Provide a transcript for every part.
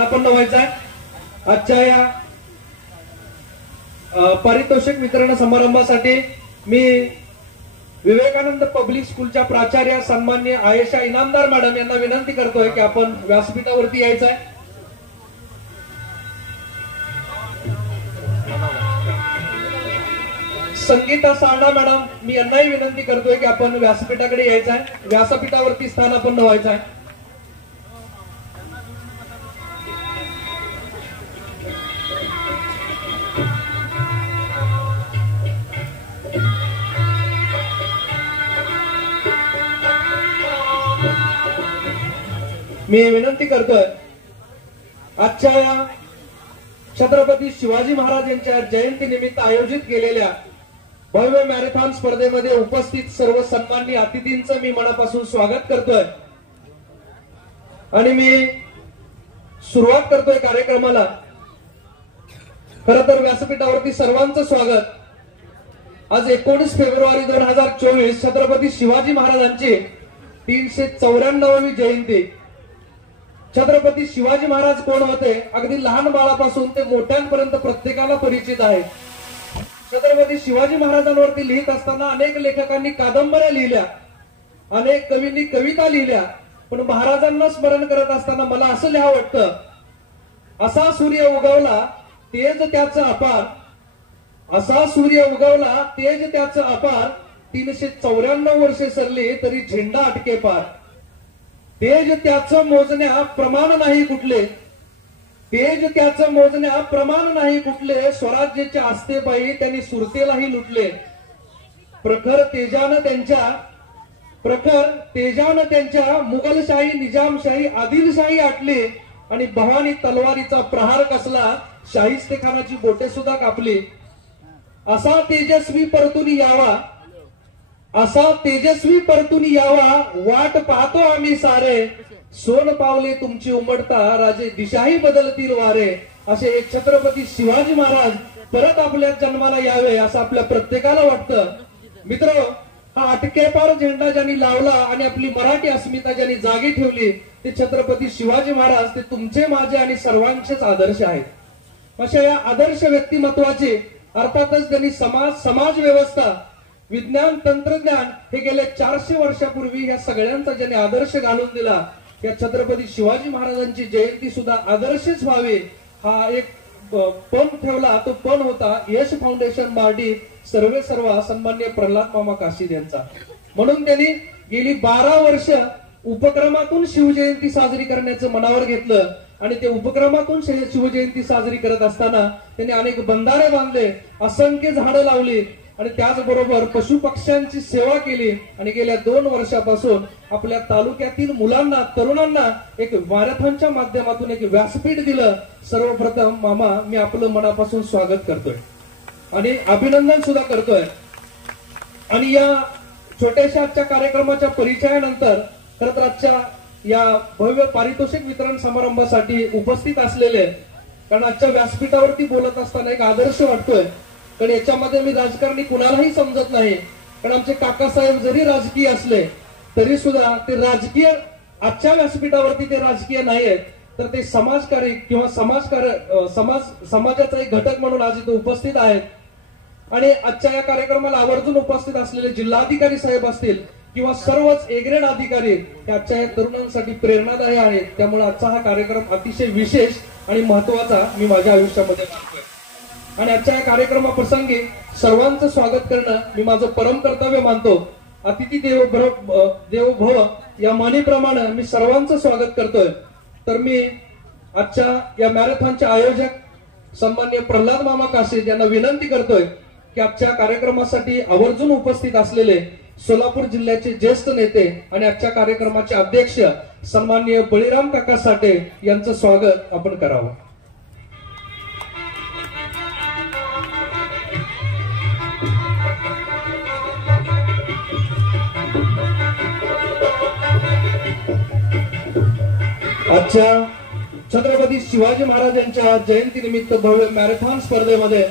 स्थानापन्न व्हायचं आहे. आजच्या या पारितोषिक वितरण समारंभासाठी मी विवेकानंद पब्लिक स्कूलच्या प्राचार्य सन्माननीय आयेशा इनामदार मॅडम यांना विनंती करतोय की आपण व्यासपीठावरती यायचं आहे. संगीता साळणा मॅडम मी यांनाही विनंती करतोय की आपण व्यासपीठाकडे यायचं आहे, व्यासपीठावरती स्थानापन्न व्हायचं आहे. मी विनंती करतोय आजच्या या छत्रपती शिवाजी महाराज यांच्या जयंती निमित्त आयोजित केलेल्या भव्य मॅरेथॉन स्पर्धेमध्ये उपस्थित सर्व सन्माननीय अतिथींचं मी मनापासून स्वागत करतोय आणि मी सुरुवात करतोय कार्यक्रमाला. खरं तर व्यासपीठावरती सर्वांचं स्वागत. आज 19 फेब्रुवारी 2024 छत्रपती शिवाजी महाराजांची 394वी जयंती. छत्रपती शिवाजी महाराज कोण होते अगदी लहान बाळापासून ते मोठ्यांपर्यंत प्रत्येकाला परिचित आहे. छत्रपती शिवाजी महाराजांवरती लिहित असताना अनेक लेखकांनी कादंबऱ्या लिहिल्या, अनेक कवींनी कविता लिहिल्या, पण महाराजांना स्मरण करत असताना मला असं लिहावं वाटतं, असा सूर्य उगवला तेज त्याचं अपार, असा सूर्य उगवला तेज त्याचं अपार, 394 वर्षे सरली तरी झेंडा अटके पार. तेज त्याचं मोजण्या प्रमाण नाही कुठले, तेज त्याचं मोजण्या प्रमाण नाही कुठले, स्वराज्याच्या आस्थेपायी त्यांनी सुरतेलाही लुटले. प्रखर तेजानं त्यांच्या मुघलशाही, निजामशाही, आदिलशाही आटली आणि भवानी तलवारीचा प्रहार कसला, शाहिस्तेखानाची बोटे सुद्धा कापली. असा तेजस्वी परतून यावा, असा तेजस्वी परतून यावा, वाट पाहतो आम्ही सारे, सोन पावले तुमची उमटता राजे दिशाही बदलतील वारे. असे एक छत्रपती शिवाजी महाराज परत आपल्या जन्माला यावे असं आपल्या प्रत्येकाला वाटतं. मित्र, हा अटकेपार झेंडा ज्यांनी लावला आणि आपली मराठी अस्मिता ज्यांनी जागी ठेवली ते छत्रपती शिवाजी महाराज. ते तुमचे, माझे आणि सर्वांचेच आदर्श आहेत. अशा या आदर्श व्यक्तिमत्वाचे अर्थातच त्यांनी समाज व्यवस्था, विज्ञान, तंत्रज्ञान हे गेल्या 400 वर्षापूर्वी या सगळ्यांचा ज्यांनी आदर्श घालून दिला. या छत्रपती शिवाजी महाराजांची जयंती सुद्धा आदर्शच व्हावी हा एक पण ठेवला. तो पण होता यश फाउंडेशन बार्डी सर्वे सर्वा सन्मान्य प्रल्हाद मामा काशीद यांचा. म्हणून त्यांनी गेली 12 वर्ष उपक्रमातून शिवजयंती साजरी करण्याचं मनावर घेतलं आणि ते उपक्रमातून शिवजयंती साजरी करत असताना त्यांनी अनेक बंधारे बांधले, असंख्य झाडं लावली आणि त्याचबरोबर पशु पक्ष्यांची सेवा केली. आणि गेल्या 2 वर्षापासून आपल्या तालुक्यातील मुलांना, तरुणांना एक मॅरेथॉनच्या माध्यमातून एक व्यासपीठ दिलं. सर्वप्रथम मामा मी आपलं मनापासून स्वागत करतोय आणि अभिनंदन सुद्धा करतोय. आणि या छोट्याशा आजच्या कार्यक्रमाच्या परिचयानंतर खरं तर आजच्या या भव्य पारितोषिक वितरण समारंभासाठी उपस्थित असलेले, कारण आजच्या व्यासपीठावरती बोलत असताना एक आदर्श वाटतोय, कारण याच्यामध्ये मी राजकारणी कुणालाही समजत नाही. कारण आमचे काकासाहेब जरी राजकीय असले तरी सुद्धा ते राजकीय, आजच्या व्यासपीठावरती ते राजकीय नाही आहेत, तर ते समाजकारी किंवा समाजाचा एक घटक म्हणून आज इथे उपस्थित आहेत. आणि आजच्या या कार्यक्रमाला आवर्जून उपस्थित असलेले जिल्हाधिकारी साहेब असतील किंवा सर्वच ए ग्रेड अधिकारी हे आजच्या या तरुणांसाठी प्रेरणादायी आहेत. त्यामुळे आजचा हा कार्यक्रम अतिशय विशेष आणि महत्वाचा मी माझ्या आयुष्यामध्ये मानतोय. आणि आजच्या या कार्यक्रमाप्रसंगी सर्वांचं स्वागत करणं मी माझं परम कर्तव्य मानतो. अतिथी देवो भव या म्हणीप्रमाणे मी सर्वांचं स्वागत करतोय. तर मी आजच्या या मॅरेथॉनचे आयोजक सन्मान्य प्रल्हाद मामा काशीद यांना विनंती करतोय की आजच्या कार्यक्रमासाठी आवर्जून उपस्थित असलेले सोलापूर जिल्ह्याचे ज्येष्ठ नेते आणि आजच्या कार्यक्रमाचे अध्यक्ष सन्माननीय बळीराम काका साठे यांचं स्वागत आपण करावं. आजच्या छत्रपती शिवाजी महाराजांच्या जयंती निमित्त भव्य मॅरेथॉन स्पर्धेमध्ये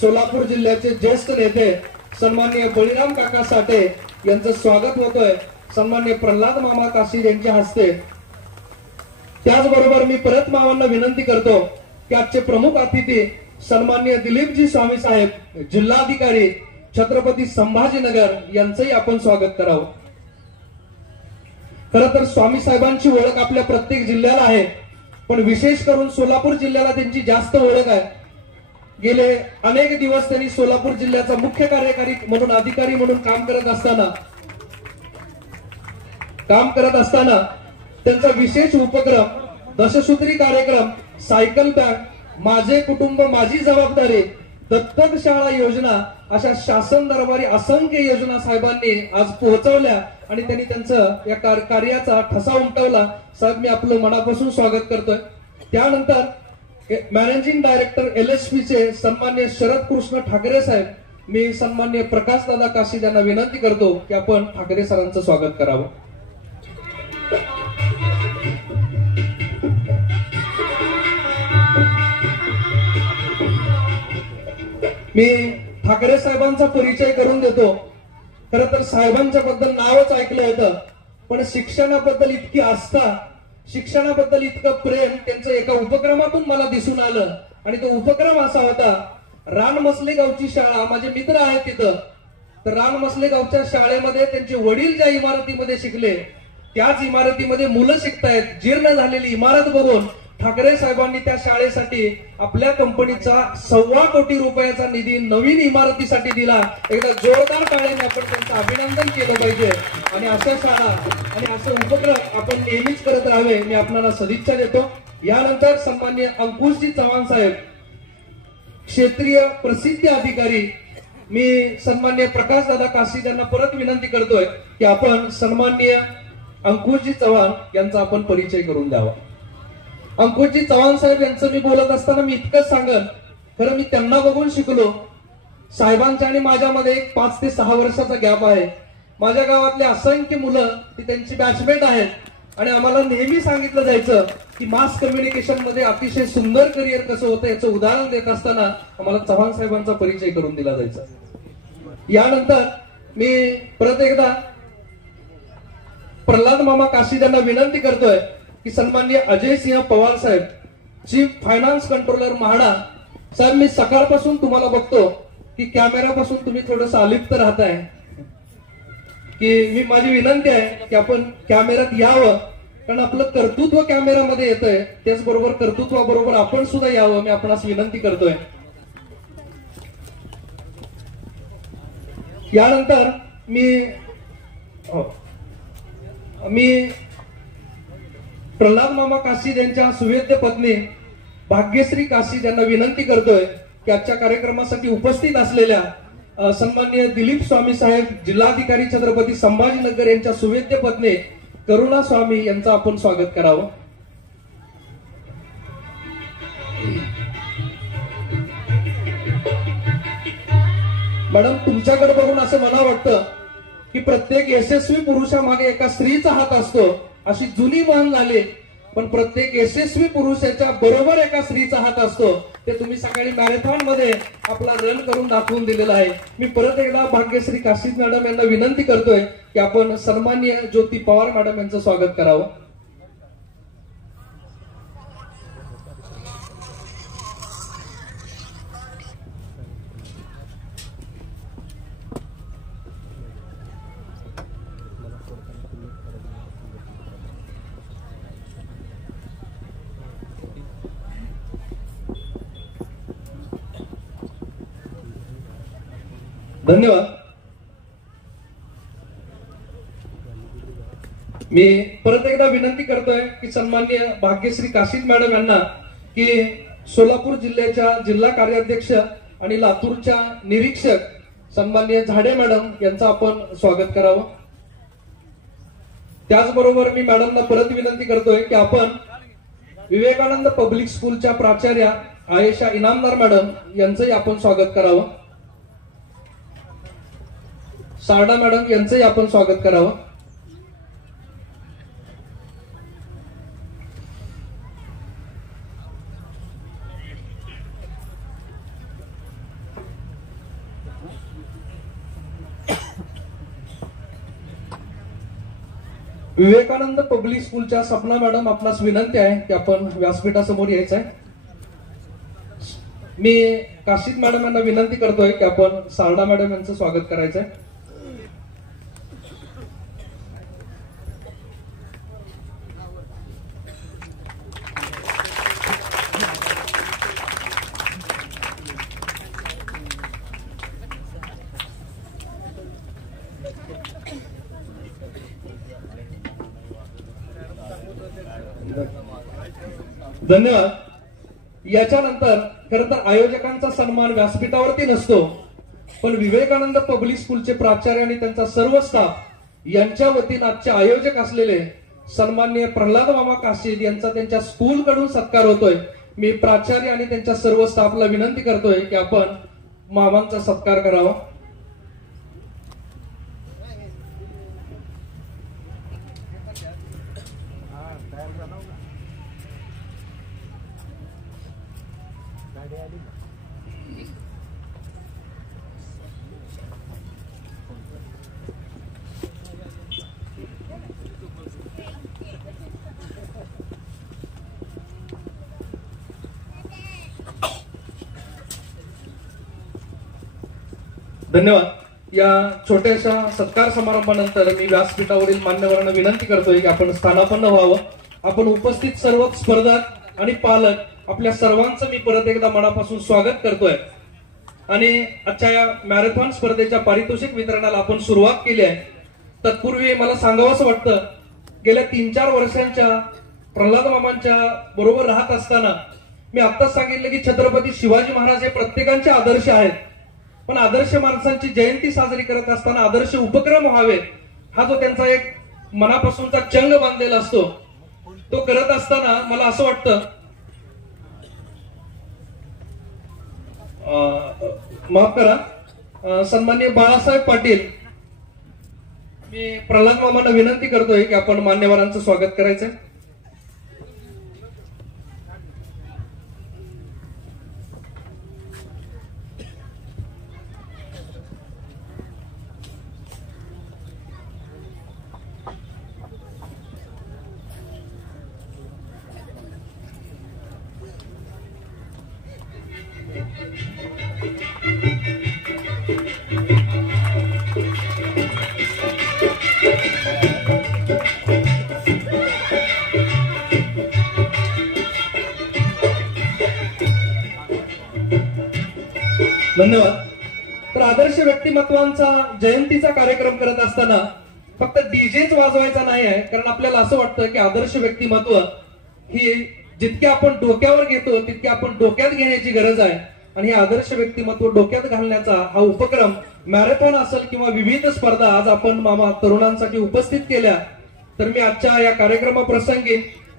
सोलापूर जिल्ह्याचे ज्येष्ठ नेते सन्माननीय बळीराम काका साठे यांचं स्वागत होतोय. सन्माननीय प्रल्हाद मामा काशीद यांच्या हस्ते त्याचबरोबर मी परत मावांना विनंती करतो की आजचे प्रमुख अतिथी सन्माननीय दिलीपजी स्वामी साहेब जिल्हाधिकारी छत्रपती संभाजीनगर यांचंही आपण स्वागत करावं. खरं तर स्वामी साहेबांची ओळख आपल्या प्रत्येक जिल्ह्याला आहे, पण विशेष करून सोलापूर जिल्ह्याला त्यांची जास्त ओळख आहे. गेले अनेक दिवस त्यांनी सोलापूर जिल्ह्याचा मुख्य कार्यकारी म्हणून अधिकारी म्हणून काम करत असताना त्यांचा विशेष उपक्रम दशसूत्री कार्यक्रम, सायकल बँक, माझे कुटुंब माझी जबाबदारी, दत्तक शाळा योजना अशा शासन दरबारी असंख्य योजना साहेबांनी आज पोहोचवल्या आणि त्यांनी त्यांचं या कार्याचा ठसा उमटवला. साहेब, मी आपलं मनापासून स्वागत करतोय. त्यानंतर मॅनेजिंग डायरेक्टर LSP चे सन्मान्य शरद कृष्ण ठाकरे साहेब, मी सन्मान्य प्रकाश दादा काशी यांना विनंती करतो की आपण ठाकरे सरांचं स्वागत करावं. मी ठाकरे साहेबांचा परिचय करून देतो. खरं तर साहेबांच्या बद्दल नावच ऐकलं होतं, पण शिक्षणाबद्दल इतकी आस्था, शिक्षणाबद्दल इतकं प्रेम त्यांचं एका उपक्रमातून मला दिसून आलं. आणि तो उपक्रम असा होता, रानमसले गावची शाळा, माझे मित्र आहेत तिथं, तर रानमसले गावच्या शाळेमध्ये त्यांचे वडील ज्या इमारतीमध्ये शिकले त्याच इमारतीमध्ये मुलं शिकतायत. जीर्ण झालेली इमारत बघून ठाकरे साहेबांनी त्या शाळेसाठी आपल्या कंपनीचा 1.25 कोटी रुपयाचा निधी नवीन इमारतीसाठी दिला. एकदा जोरदार टाळ्याने आपण त्यांचं अभिनंदन केलं पाहिजे. आणि अशा शाळा आणि असे उपक्रम आपण नेहमीच करत राहावे, मी आपल्याला सदिच्छा देतो. यानंतर सन्माननीय अंकुशजी चव्हाण साहेब, क्षेत्रीय प्रसिद्धी अधिकारी, मी सन्माननीय प्रकाश दादा काशी यांना परत विनंती करतोय की आपण सन्माननीय अंकुशजी चव्हाण यांचा आपण परिचय करून द्यावा. अंकुशजी चव्हाण साहेब यांचं मी बोलत असताना मी इतकंच सांगन, खरं मी त्यांना बघून शिकलो. साहेबांच्या आणि माझ्यामध्ये एक 5 ते 6 वर्षाचा गॅप आहे. माझ्या गावातले असंख्य मुलं ती त्यांची बॅचमेट आहेत आणि आम्हाला नेहमी सांगितलं जायचं की मास कम्युनिकेशन मध्ये अतिशय सुंदर करिअर कसं होतं याचं उदाहरण देत असताना आम्हाला चव्हाण साहेबांचा परिचय करून दिला जायचा. यानंतर मी परत एकदा प्रल्हाद मामा काशी यांना विनंती करतोय की सन्माननीय अजय सिंह पवार साहेब, चीफ फायनान्स कंट्रोलर म्हाडा साहेब, मी सकाळपासून तुम्हाला बघतो की कॅमेरापासून तुम्ही थोडस अलिप्त राहताय, की मी माझी विनंती आहे की आपण कॅमेऱ्यात यावं, कारण आपलं कर्तृत्व कॅमेरामध्ये येतंय, त्याचबरोबर कर्तृत्वाबरोबर आपण सुद्धा यावं, मी आपणास विनंती करतोय. यानंतर मी प्रल्हाद मामा काशी यांच्या सुवेद्य पत्नी भाग्यश्री काशी यांना विनंती करतोय की आजच्या कार्यक्रमासाठी उपस्थित असलेल्या सन्माननीय दिलीप स्वामी साहेब जिल्हाधिकारी छत्रपती संभाजीनगर यांच्या सुवेद्य पत्नी करुणा स्वामी यांचं आपण स्वागत करावं. मॅडम, तुमच्याकडे बघून असं मला वाटतं की प्रत्येक यशस्वी पुरुषामागे एका स्त्रीचा हात असतो, अशी जुनी म्हण झाली. पण प्रत्येक यशस्वी पुरुषाच्या बरोबर एका स्त्रीचा हात असतो. ते तुम्ही सकाळी मॅरेथॉन मध्ये आपला रन करून दाखवून दिलेला आहे. मी परत एकदा भाग्यश्री काशी मॅडम यांना विनंती करतोय की आपण सन्माननीय ज्योती पवार मॅडम यांचं स्वागत करावं. धन्यवाद. मी परत एकदा विनंती करतोय की सन्माननीय भाग्यश्री काशीद मॅडम यांना की सोलापूर जिल्ह्याच्या जिल्हा कार्याध्यक्ष आणि लातूरच्या निरीक्षक सन्माननीय झाडे मॅडम यांचं आपण स्वागत करावं. त्याचबरोबर मी मॅडमना परत विनंती करतोय की आपण विवेकानंद पब्लिक स्कूलच्या प्राचार्या आयेशा इनामदार मॅडम यांचंही आपण स्वागत करावं. सारडा मॅडम यांचंही आपण स्वागत करावं. विवेकानंद पब्लिक स्कूलच्या सपना मॅडम आपणास विनंती आहे की आपण व्यासपीठासमोर यायचं आहे. मी काशीद मॅडम यांना विनंती करतोय की आपण सारडा मॅडम यांचं स्वागत करायचं आहे. धन्यवाद. याच्यानंतर खरं तर आयोजकांचा सन्मान व्यासपीठावरती नसतो, पण विवेकानंद पब्लिक स्कूलचे प्राचार्य आणि त्यांचा सर्व स्टाफ यांच्या वतीने आजचे आयोजक असलेले सन्माननीय प्रल्हाद मामा काशीद यांचा त्यांच्या स्कूल कडून सत्कार होतोय. मी प्राचार्य आणि त्यांच्या सर्व स्टाफला विनंती करतोय की आपण मामांचा सत्कार करावा. धन्यवाद. या छोट्याशा सत्कार समारंभानंतर मी व्यासपीठावरील मान्यवरांना विनंती करतोय की आपण स्थानापन्न व्हावं. आपण उपस्थित सर्व स्पर्धक आणि पालक आपल्या सर्वांचं मी परत एकदा मनापासून स्वागत करतोय. आणि आजच्या या मॅरेथॉन स्पर्धेच्या पारितोषिक वितरणाला आपण सुरुवात केली आहे. तत्पूर्वी मला सांगावंसं वाटतं, गेल्या 3-4 वर्षांच्या प्रल्हाद मामांच्या बरोबर राहत असताना मी आत्ताच सांगितलं की छत्रपती शिवाजी महाराज हे प्रत्येकांचे आदर्श आहेत, पण आदर्श माणसांची जयंती साजरी करत असताना आदर्श उपक्रम व्हावेत हा जो त्यांचा एक मनापासूनचा चंग बांधलेला असतो, तो करत असताना मला असं वाटतं, माफ करा, सन्माननीय बाळासाहेब पाटील, मी प्रल्हाद मामांना विनंती करतोय की आपण मान्यवरांचं स्वागत करायचंय. धन्यवाद. तर आदर्श व्यक्तिमत्वांचा जयंतीचा कार्यक्रम करत असताना फक्त डीजेच वाजवायचा नाही आहे, कारण आपल्याला असं वाटतं की आदर्श व्यक्तिमत्व ही जितके आपण डोक्यावर घेतो तितके आपण डोक्यात घेण्याची गरज आहे. आणि हे आदर्श व्यक्तिमत्व डोक्यात घालण्याचा हा उपक्रम मॅरेथॉन असेल किंवा विविध स्पर्धा आज आपण मामा तरुणांसाठी उपस्थित केल्या. तर मी आजच्या या कार्यक्रमाप्रसंगी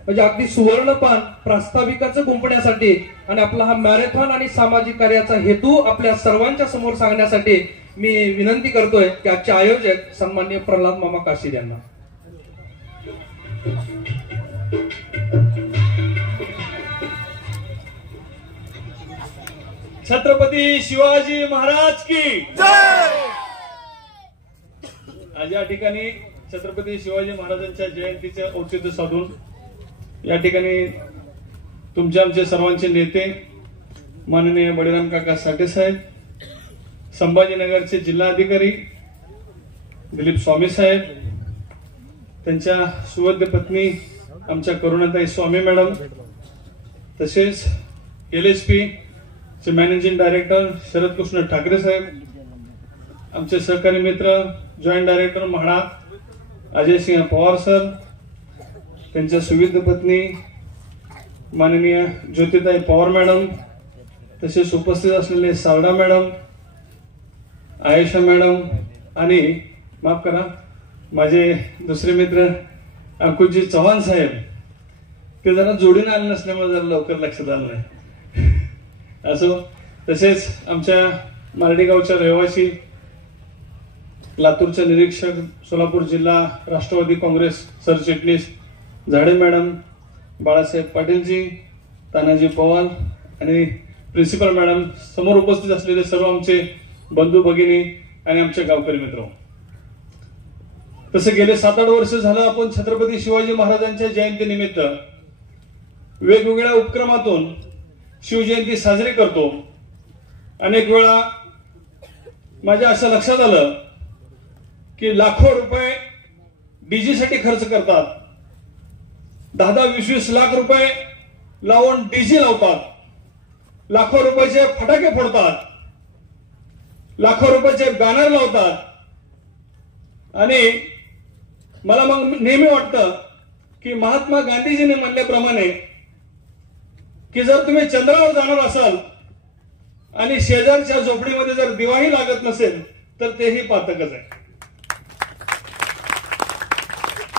म्हणजे अगदी सुवर्णपान प्रास्ताविकाचं गुंफण्यासाठी आणि आपला हा मॅरेथॉन आणि सामाजिक कार्याचा हेतू आपल्या सर्वांच्या समोर सांगण्यासाठी मी विनंती करतोय की आजचे आयोजक सन्माननीय प्रल्हाद मामा काशीद यांना. छत्रपती शिवाजी महाराज की जय. आज या ठिकाणी छत्रपती शिवाजी महाराजांच्या जयंतीचे औचित्य साधून या ठिकाणी तुमचे आमचे सर्वांचे नेते माननीय बळीराम काका साठे साहेब, संभाजीनगरचे जिल्हाधिकारी दिलीप स्वामी साहेब, त्यांच्या सुवद्य पत्नी आमच्या करुणाताई स्वामी मॅडम, तसेच LHP चे मॅनेजिंग डायरेक्टर शरद कृष्ण ठाकरे साहेब, आमचे सहकारी मित्र joint director MHADA Ajay Singh Pawar sir, त्यांच्या सुविध पत्नी माननीय ज्योतिताई पवार मॅडम, तसेच उपस्थित असलेले सारडा मॅडम, आयशा मॅडम आणि माफ करा माझे दुसरे मित्र अंकुशजी चव्हाण साहेब, ते जरा जोडीने आले नसल्यामुळे जरा लवकर लक्षात आलं नाही. असो, तसेच आमच्या मार्डी गावच्या रहिवासी, लातूरचे निरीक्षक, सोलापूर जिल्हा राष्ट्रवादी काँग्रेस सरचिटणीस झाडे मॅडम, बाळासाहेब पाटीलजी, तानाजी पवार आणि प्रिन्सिपल मॅडम, समोर उपस्थित असलेले सर्व आमचे बंधू भगिनी आणि आमचे गावकरी मित्र, तसं गेले 7-8 वर्ष झालं आपण छत्रपती शिवाजी महाराजांच्या जयंतीनिमित्त वेगवेगळ्या उपक्रमातून शिवजयंती साजरी करतो. अनेक वेळा माझ्या असं लक्षात आलं की लाखो रुपये डीजेसाठी खर्च करतात, 10-20 लाख रुपये लावून डीजे लावतात, लाखो रुपयाचे फटाके फोडतात, लाखो रुपयाचे बॅनर लावतात. आणि मला मग नेहमी वाटतं की महात्मा गांधीजींनी म्हणल्याप्रमाणे की जर तुम्ही चंद्रावर जाणार असाल आणि शेजारच्या झोपडीमध्ये जर दिवाही लागत नसेल तर तेही पातकच आहे.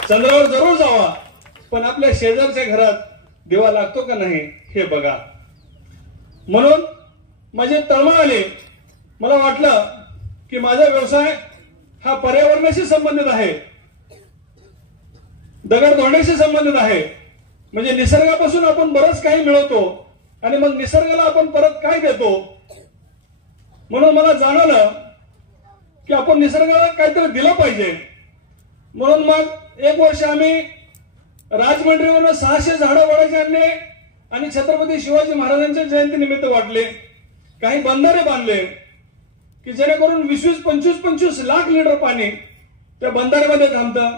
चंद्रावर जरूर जावा, पण आपल्या शेजारच्या घरात दिवा लागतो का नाही हे बघा. म्हणून माझे तळमळ आले. मला वाटलं की माझा व्यवसाय हा पर्यावरणाशी संबंधित आहे, दगडधोंड्याशी संबंधित आहे. म्हणजे निसर्गापासून आपण बरंच काही मिळवतो आणि मग निसर्गाला आपण परत काय देतो. म्हणून मला जाणवलं की आपण निसर्गाला काहीतरी दिलं पाहिजे. म्हणून मग 1 वर्ष आम्ही राजमंड्रीवरून 600 झाडं वडायचे आणले आणि छत्रपती शिवाजी महाराजांच्या जयंतीनिमित्त वाटले. काही बंधारे बांधले की जेणेकरून 20-25 लाख लिटर पाणी त्या बंधाऱ्यामध्ये थांबतं.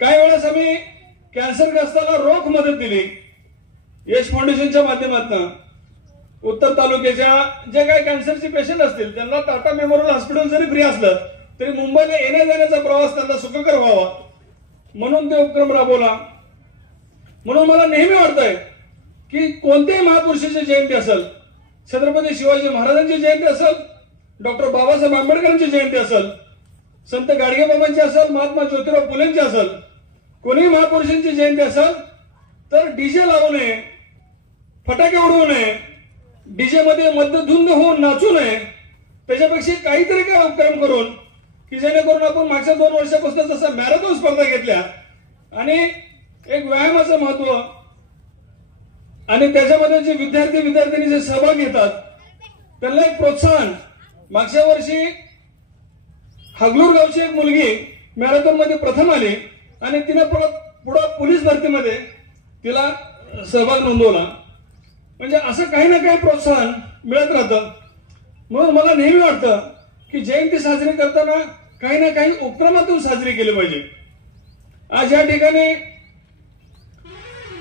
काही वेळेस आम्ही कॅन्सरग्रस्ताला रोख मदत दिली. यश फाउंडेशनच्या माध्यमातून उत्तर तालुक्याच्या जे काही कॅन्सरचे पेशंट असतील त्यांना टाटा मेमोरियल हॉस्पिटल जरी फ्री असलं तरी मुंबईला येण्या जाण्याचा प्रवास त्यांना सुखकर व्हावा म्हणून ते उपक्रम राबवला. म्हणून मला नेहमी वाटतंय की कोणत्याही महापुरुषाची जयंती असेल, छत्रपती शिवाजी महाराजांची जयंती असेल, डॉक्टर बाबासाहेब आंबेडकरांची जयंती असेल, संत गाडगेबाबांची असेल, महात्मा ज्योतिराव फुलेंची असेल, कोणीही महापुरुषांची जयंती असेल तर डीजे लावू नये, फटाके उडवू नये, डीजे मध्ये मद्यधुंद होऊन नाचू नये. त्याच्यापेक्षा काहीतरी काय उपक्रम करून की जेणेकरून आपण मागच्या 2 वर्षापासून जसं मॅरेथॉन स्पर्धा घेतल्या आणि एक व्यायामाचं महत्व आणि त्याच्यामध्ये जे विद्यार्थी जे सहभाग घेतात त्यांना एक प्रोत्साहन. मागच्या वर्षी हगलूर गावची एक मुलगी मॅरेथॉन मध्ये प्रथम आली आणि तिने पुढे पोलीस भरतीमध्ये तिला सहभाग नोंदवला. म्हणजे असं काही ना काही प्रोत्साहन मिळत राहतं. म्हणून मला नेहमी वाटतं की जयंती साजरी करताना काही ना काही उपक्रमातून साजरी केली पाहिजे. आज या ठिकाणी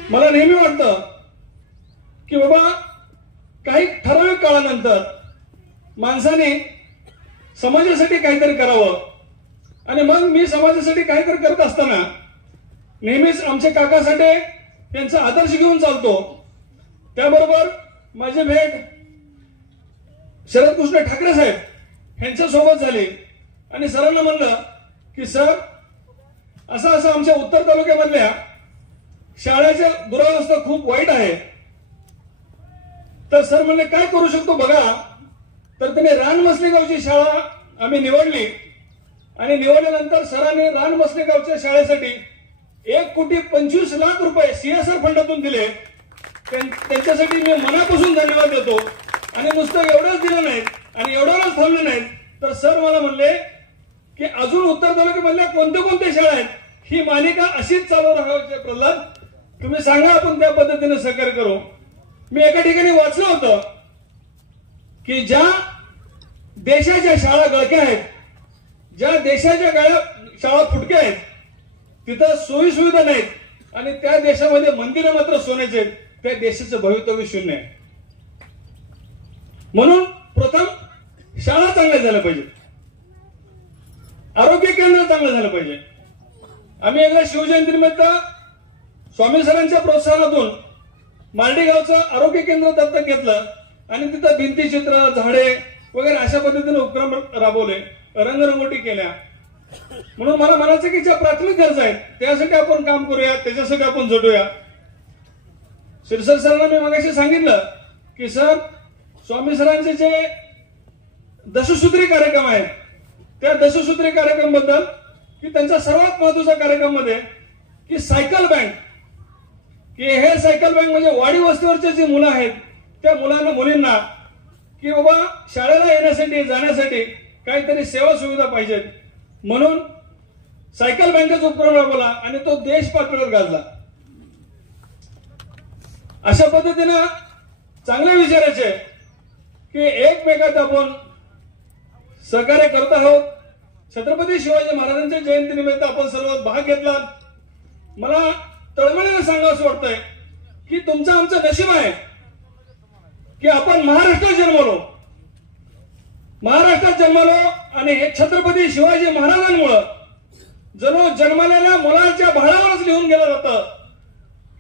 मला नेहमी वाटतं की बाबा काही ठराविक काळानंतर माणसाने समाजासाठी काहीतरी करावं. आणि मग मी समाजासाठी काहीतरी करत असताना नेहमीच आमचे काकासाठी यांचा आदर्श घेऊन चालतो. त्याबरोबर माझी भेट शरदकृष्ण ठाकरे साहेब यांच्या सोबत झाली आणि सरांना म्हणलं की सर असं आमच्या उत्तर तालुक्यामधल्या शाळेच्या दुरावस्था खूप वाईट आहे. तर सर म्हणले काय करू शकतो बघा. तर त्याने रानमसले गावची शाळा आम्ही निवडली आणि निवडल्यानंतर सरांनी रानमसले गावच्या शाळेसाठी 1,25,00,000 रुपये सीएसआर फंडातून दिले. त्यांच्यासाठी मी मनापासून धन्यवाद देतो. आणि नुसतं एवढंच दिलं नाही आणि एवढ्यावरच थांबले नाहीत तर सर मला म्हणले की अजून उत्तर तालुक्यामधल्या कोणत्या शाळा आहेत ही मालिका अशीच चालू राहावी. प्रल्हाद तुम्ही सांगा आपण त्या पद्धतीने सहकार्य करू. मी एका ठिकाणी वाचलं होतं की ज्या देशाच्या शाळा गळक्या आहेत, ज्या देशाच्या शाळा फुटक्या आहेत तिथं सोयी सुविधा नाहीत आणि त्या देशामध्ये मंदिरं मात्र सोन्याचे आहेत, त्या देशाचं भवितव्य शून्य आहे. म्हणून प्रथम शाळा चांगल्या झाल्या पाहिजे, आरोग्य केंद्र चांगलं झालं पाहिजे. आम्ही एकदा शिवजयंतीनिमित्त स्वामी सरांच्या प्रोत्साहनातून मार्डी गावचं आरोग्य केंद्र दत्तक घेतलं आणि तिथं भिंतीचित्र, झाडे वगैरे अशा पद्धतीने उपक्रम राबवले, रंगरंगोटी केल्या. म्हणून मला म्हणायचं की ज्या प्राथमिक गरजा आहेत त्यासाठी आपण काम करूया, त्याच्यासाठी आपण झटूया. शिरसर सरांना मी मगाशी सांगितलं की सर स्वामी सरांचे जे दशसूत्री कार्यक्रम आहेत त्या दशसूत्री कार्यक्रम बद्दल की त्यांचा सर्वात महत्वाचा कार्यक्रम मध्ये की सायकल बँक, की हे सायकल बँक म्हणजे वाडी वस्तीवरचे जे मुलं आहेत त्या मुलींना की बाबा शाळेला येण्यासाठी जाण्यासाठी काहीतरी सेवा सुविधा पाहिजेत. म्हणून सायकल बँकेचा उपक्रम राबवला आणि तो देश पातळीवर गाजला. अशा पद्धतीनं चांगले विचारायचे की एकमेकात आपण सहकार्य करत आहोत. छत्रपती शिवाजी महाराजांच्या जयंतीनिमित्त आपण सर्व भाग घेतला. मला तळमळीने सांगावंसं वाटतंय की तुमचं आमचं नशीब आहे की आपण महाराष्ट्रात जन्मलो. महाराष्ट्रात जन्मलो आणि हे छत्रपती शिवाजी महाराजांमुळं जणू जन्मलेल्या मुलाच्या भाळावरच लिहून गेलं जातं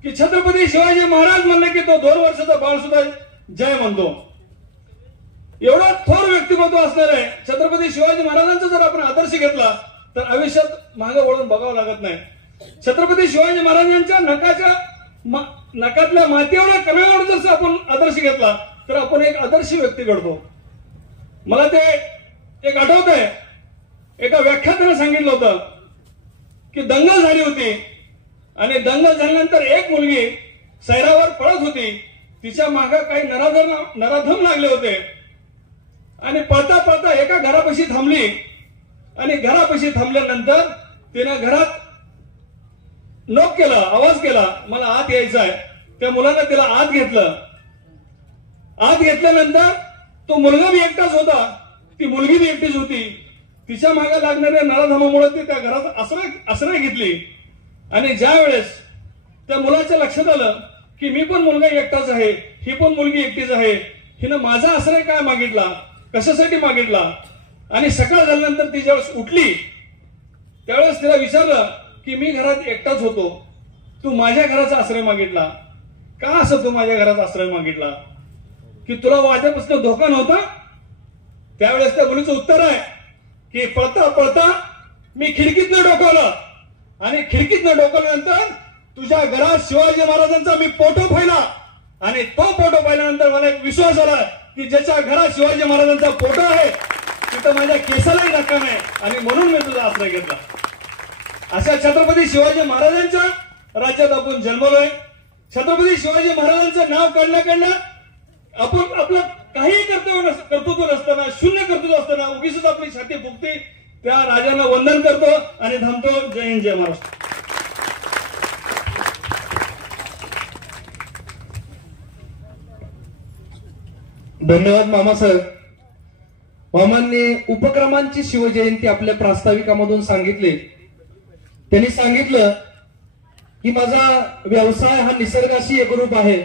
की छत्रपती शिवाजी महाराज म्हणले की तो 2 वर्षाचा बाळ सुद्धा जय म्हणतो. एवढा थोर व्यक्तिमत्व असणारे छत्रपती शिवाजी महाराजांचा जर आपण आदर्श घेतला तर आयुष्यात मागे वळून बघावं लागत नाही. छत्रपती शिवाजी महाराजांच्या नकातल्या माती एवढ्या कण्यावर जर आपण आदर्श घेतला तर आपण एक आदर्श व्यक्ती घडतो. मला ते एक आठवत आहे, एका व्याख्यात्याने सांगितलं होतं की दंगल झाली होती आणि दंगल झाल्यानंतर एक मुलगी सैरावर पळत होती. तिच्या मागे काही नराधम लागले होते आणि पळता पळता एका घरापाशी थांबली आणि घरापाशी थांबल्यानंतर तिने घरात नॉक केला, आवाज केला, मला आत यायचं आहे. त्या मुलानं तिला आत घेतलं. आत घेतल्यानंतर तो मुलगा बी एकटाच होता, ती मुलगी बी एकटीच होती. तिच्या मागे लागणाऱ्या नराधमामुळे ती त्या घरात आश्रय घेतली आणि ज्या वेळेस त्या मुलाच्या लक्षात आलं की मी पण मुलगा एकटाच आहे, ही पण मुलगी एकटीच आहे, हिनं माझा आश्रय काय मागितला, कशासाठी मागितला, आणि सकाळ झाल्यानंतर ती ज्यावेळेस उठली त्यावेळेस तिला विचारलं की मी घरात एकटाच होतो, तू माझ्या घराचा आश्रय मागितला का? असं तू माझ्या घराचा आश्रय मागितला की तुला वाट्यापासून धोका नव्हता? त्यावेळेस त्या मुलीचं उत्तर आहे की पळता पळता मी खिडकीतनं डोकावलं आणि खिडकीतनं डोकावल्यानंतर तुझ्या घरात शिवाजी महाराजांचा मी फोटो पाहिला आणि तो फोटो पाहिल्यानंतर मला एक विश्वास आला की ज्याच्या घरात शिवाजी महाराजांचा फोटो आहे तिथं माझ्या केसालाही धक्का नाही आणि म्हणून मी तुझा आश्रय घेतला. अशा छत्रपती शिवाजी महाराजांच्या राज्यात आपण जन्मलोय. छत्रपती शिवाजी महाराजांचं नाव काढण्याकडनं आपण आपलं काही कर्तृत्व नसताना, शून्य कर्तृत्व असताना उगीच आपली छाती फुगते. त्या राजांना वंदन करतो आणि थांबतो. जय हिंद, जय महाराष्ट्र. धन्यवाद मामासाहेब. मामांनी उपक्रमांची शिवजयंती आपल्या प्रास्ताविकामधून सांगितली. त्यांनी सांगितलं की माझा व्यवसाय हा निसर्गाशी एकरूप आहे.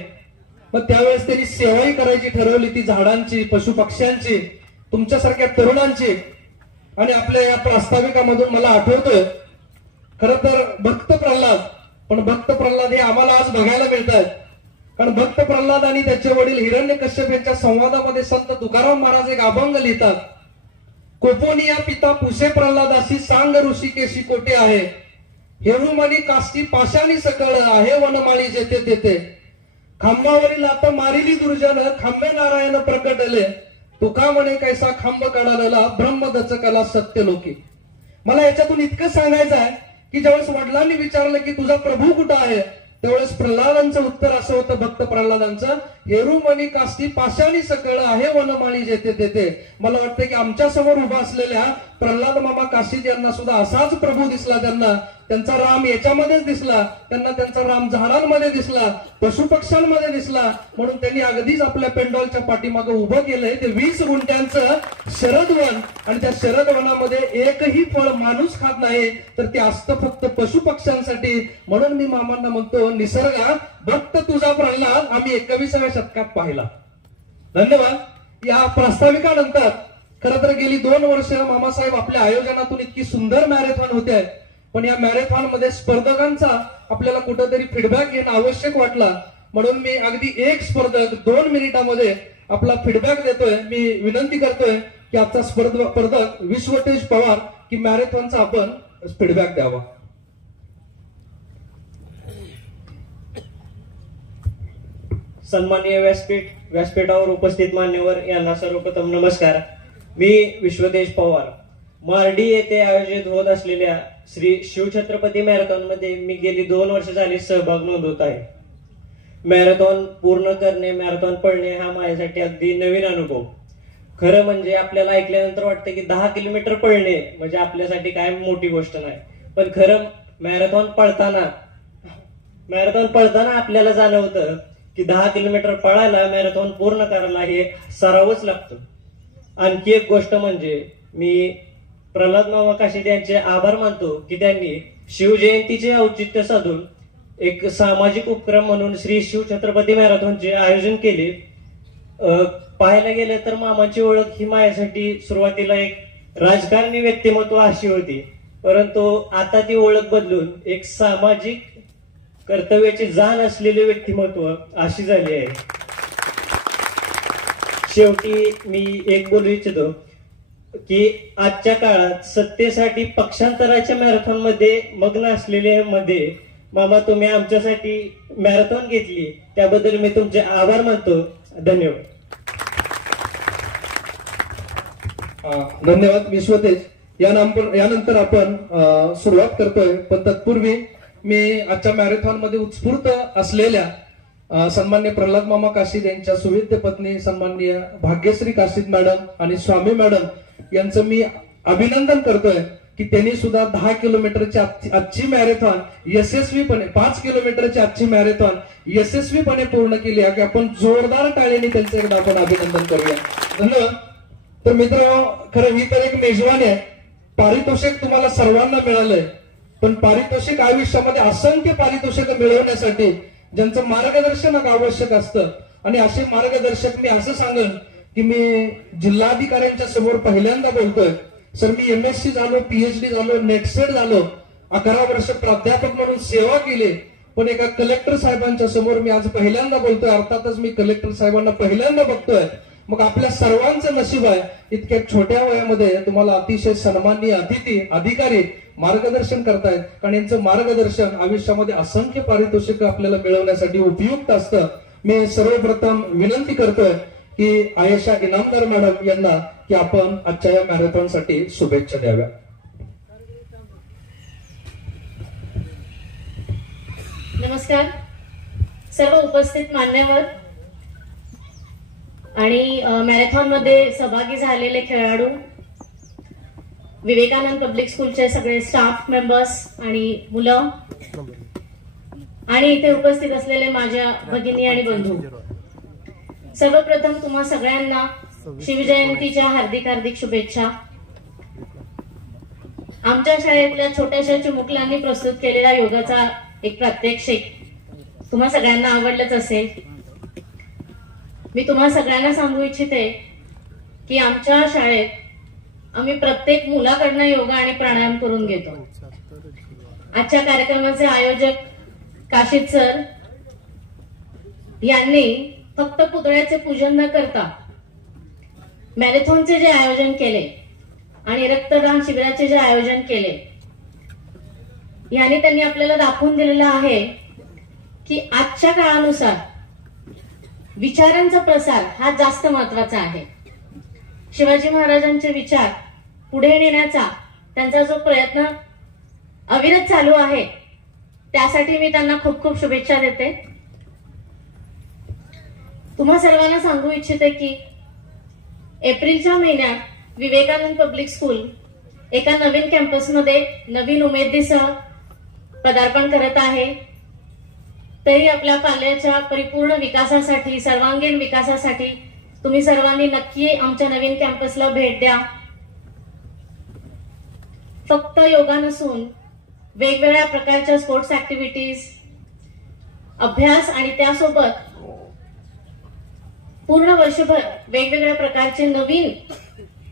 मग त्यावेळेस त्यांनी सेवाही करायची ठरवली, ती झाडांची, पशु पक्ष्यांची, तुमच्यासारख्या तरुणांची. आणि आपल्या या प्रास्ताविकामधून मला आठवतोय खरं तर भक्त प्रल्हाद, पण भक्त प्रल्हाद हे आम्हाला आज बघायला मिळत आहेत. कारण भक्त प्रल्हाद आणि त्याचे वडील हिरण्यकश्यप यांच्या संवादामध्ये संत तुकाराम महाराज एक अभंग लिहितात. कोपोनिया पिता पुसे प्रल्हादासी सांग ऋषिकेशी कोटे आहे, हेरुमणी काष्टी पाशानी सकळ आहे वनमाळी जेथे तेथे, खांबावरील आता मारिली दुर्जन खांबे नारायण प्रकटले, तुका म्हणे कैसा खांब काढालेला ब्रह्मदचकला सत्य लोकी. मला याच्यातून इतकं सांगायचं आहे की ज्यावेळेस वडिलांनी विचारलं की तुझा प्रभू कुठं आहे, त्यावेळेस प्रल्हादांचं उत्तर असं होतं, भक्त प्रल्हादांचं, हेरुमणी काष्टी पाशानी सकळ आहे वनमाळी जेथे तेथे. मला वाटतं की आमच्या समोर उभा असलेल्या प्रल्हाद मामा काशीद यांना सुद्धा असाच प्रभू दिसला. त्यांचा राम याच्यामध्येच दिसला, त्यांना त्यांचा राम झाडांमध्ये दिसला, पशुपक्ष्यांमध्ये दिसला. म्हणून त्यांनी अगदीच आपल्या पेंडॉलच्या पाठीमागे उभं केलंय ते 20 गुंठ्यांचं शरदवन. आणि त्या शरदवनामध्ये एकही फळ माणूस खात नाही, तर ते असतं फक्त पशुपक्ष्यांसाठी. म्हणून मी मामांना म्हणतो, निसर्गा भक्त तुझा प्रल्हाद आम्ही 21व्या शतकात पाहिला. धन्यवाद. या प्रास्ताविकानंतर खरं तर गेली 2 वर्ष मामासाहेब आपल्या आयोजनातून इतकी सुंदर मॅरेथॉन होते, पण या मॅरेथॉन मध्ये स्पर्धकांचा आपल्याला कुठेतरी फीडबॅक घेणं आवश्यक वाटला. म्हणून मी अगदी एक स्पर्धक 2 मिनिटांमध्ये आपला फीडबॅक देतोय. मी विनंती करतोय की आजचा स्पर्धक विश्वतेज पवार की मॅरेथॉनचा आपण फीडबॅक द्यावा. सन्माननीय व्यासपीठावर उपस्थित मान्यवर यांना सर्वप्रथम नमस्कार. मी विश्वतेज पवार. मार्डी येथे आयोजित होत असलेल्या श्री शिवछत्रपती मॅरेथॉन मध्ये मी गेली 2 वर्ष झाली सहभाग नोंदवत आहे. मॅरेथॉन पूर्ण करणे, मॅरेथॉन पळणे हा माझ्यासाठी अगदी नवीन अनुभव. खरं म्हणजे आपल्याला ऐकल्यानंतर वाटतं की 10 किलोमीटर पळणे म्हणजे आपल्यासाठी काय मोठी गोष्ट नाही, पण खरं मॅरेथॉन पळताना आपल्याला जाणवतं की 10 किलोमीटर पळायला, मॅरेथॉन पूर्ण करायला हे सरावच लागतं. आणखी एक गोष्ट म्हणजे मी प्रल्हाद मामा काशीद यांचे आभार मानतो की त्यांनी शिवजयंतीचे औचित्य साधून एक सामाजिक उपक्रम म्हणून श्री शिव छत्रपती मॅरेथॉनचे आयोजन केले. पाहायला गेलं तर मामाची ओळख ही माझ्यासाठी सुरुवातीला एक राजकारणी व्यक्तिमत्व अशी होती, परंतु आता ती ओळख बदलून एक सामाजिक कर्तव्याची जाण असलेले व्यक्तिमत्व अशी झाली आहे. शेवटी मी एक बोलू इच्छितो की आजच्या काळात सत्तेसाठी पक्षांतराच्या मॅरेथॉन मध्ये मग्न असलेले मध्ये मामा तुम्ही आमच्यासाठी मॅरेथॉन घेतली, त्याबद्दल मी तुमचे आभार मानतो. धन्यवाद. धन्यवाद विश्वतेज. यानंतर आपण सुरुवात करतोय, पण तत्पूर्वी मी आजच्या मॅरेथॉन मध्ये उत्स्फूर्त असलेल्या सन्मान्य प्रल्हाद मामा काशीद यांच्या सुविद्य पत्नी सन्माननीय भाग्यश्री काशीद मॅडम आणि स्वामी मॅडम यांचं मी अभिनंदन करतोय की त्यांनी सुद्धा 10 किलोमीटरची आजची मॅरेथॉन यशस्वीपणे, 5 किलोमीटरची आजची मॅरेथॉन यशस्वीपणे पूर्ण केली आहे. की आपण जोरदार टाळ्यांनी त्यांचं एकदा आपण अभिनंदन करूया. धन्यवाद. तर मित्र, खरं ही तर एक मेजवानी आहे. पारितोषिक तुम्हाला सर्वांना मिळालंय, पण पारितोषिक आयुष्यामध्ये असंख्य पारितोषिक मिळवण्यासाठी ज्यांचं मार्गदर्शन आवश्यक असतं, आणि असे मार्गदर्शक मी असं सांगेन की मी जिल्हाधिकाऱ्यांच्या समोर पहिल्यांदा बोलतोय. सर, मी MSc झालो, PhD झालो, नेटसेट झालो, 11 वर्ष प्राध्यापक म्हणून सेवा केली, पण एका कलेक्टर साहेबांच्या समोर मी आज पहिल्यांदा बोलतोय. अर्थातच मी कलेक्टर साहेबांना पहिल्यांदा बघतोय. मग आपल्या सर्वांचं नशीब आहे इतक्या छोट्या वयामध्ये तुम्हाला अतिशय सन्माननीय अतिथी अधिकारी मार्गदर्शन करतायत, कारण यांचं मार्गदर्शन आयुष्यामध्ये असंख्य पारितोषिक आपल्याला मिळवण्यासाठी उपयुक्त असतं. मी सर्वप्रथम विनंती करतोय की आयशा इनामदार मॅडम यांना की आपण आजच्या या मॅरेथॉन साठी शुभेच्छा द्याव्या. नमस्कार सर्व उपस्थित मान्यवर आणि मॅरेथॉन मध्ये सहभागी झालेले खेळाडू, विवेकानंद पब्लिक स्कूलचे सगळे स्टाफ मेंबर्स आणि मुलं, आणि इथे उपस्थित असलेले माझ्या भगिनी आणि बंधू, सर्वप्रथम तुम्हा सगळ्यांना शिवजयंतीच्या हार्दिक हार्दिक शुभेच्छा. आमच्या शाळेतल्या छोट्याशा चिमुकल्यांनी प्रस्तुत केलेला योगाचा एक प्रात्यक्षिक तुम्हा सगळ्यांना आवडलंच असेल. मी तुम्हा सगळ्यांना सांगू इच्छिते की आमच्या शाळेत आम्ही प्रत्येक मुलाकडनं योगा आणि प्राणायाम करून घेतो. आजच्या कार्यक्रमाचे आयोजक काशीद सर यांनी फक्त पुतळ्याचे पूजन न करता मॅरेथॉनचे जे आयोजन केले आणि रक्तदान शिबिराचे जे आयोजन केले, यांनी त्यांनी आपल्याला दाखवून दिलेलं आहे की आजच्या काळानुसार विचारांचा प्रसार हा जास्त महत्वाचा आहे. शिवाजी महाराजांचे विचार पुढे नेण्याचा त्यांचा जो प्रयत्न अविरत चालू आहे, त्यासाठी मी त्यांना खूप खूप शुभेच्छा देते. तुम्हा सर्वांना सांगू इच्छिते की एप्रिलच्या महिन्यात विवेकानंद पब्लिक स्कूल एका नवीन कॅम्पसमध्ये नवीन उमेदीसह पदार्पण करत आहे. तरी आपल्या पाल्याच्या परिपूर्ण विकासासाठी, सर्वांगीण विकासासाठी तुम्ही सर्वांनी नक्की आमच्या नवीन कॅम्पसला भेट द्या. फक्त योगा नसून वेगवेगळ्या प्रकारच्या स्पोर्ट्स ऍक्टिव्हिटीज, अभ्यास आणि त्यासोबत पूर्ण वर्षभर वेगवेगळ्या प्रकारचे नवीन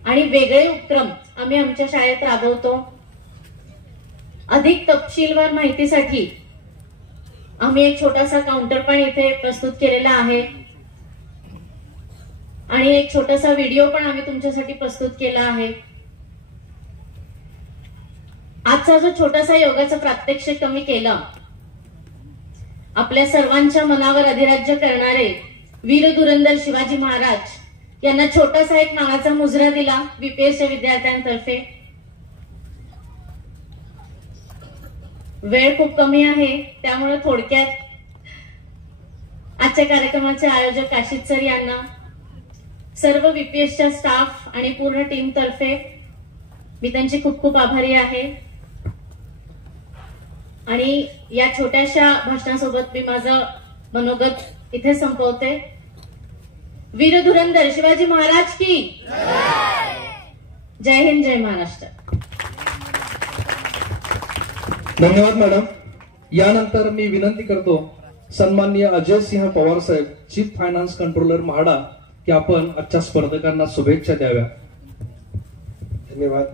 आणि वेगळे उपक्रम आम्ही आमच्या शाळेत राबवतो. अधिक तपशीलवार माहितीसाठी आम्ही एक छोटासा काउंटर पण इथे प्रस्तुत केलेला आहे आणि एक छोटासा व्हिडिओ पण आम्ही तुमच्यासाठी प्रस्तुत केला आहे. आजचा जो छोटासा योगाचा प्रात्यक्षिक आम्ही केला, आपल्या सर्वांच्या मनावर अधिराज्य करणारे वीर धुरंधर शिवाजी महाराज यांना छोटासा एक नावाचा मुजरा दिला VPSच्या विद्यार्थ्यांतर्फे. वेळ खूप कमी आहे, त्यामुळे थोडक्यात आजच्या कार्यक्रमाचे आयोजक काशीद सर यांना, सर्व VPSच्या स्टाफ आणि पूर्ण टीम तर्फे मी त्यांची खूप खूप आभारी आहे. आणि या छोट्याशा भाषणासोबत मी माझं मनोगत इथे संपवते. वीर धुरंधर शिवाजी महाराज की जय हिंद, जय महाराष्ट्र. धन्यवाद मॅडम. यानंतर मी विनंती करतो सन्माननीय अजय सिंह पवार साहेब, चीफ फायनान्स कंट्रोलर म्हाडा, की आपण आजच्या स्पर्धकांना शुभेच्छा द्याव्या. धन्यवाद.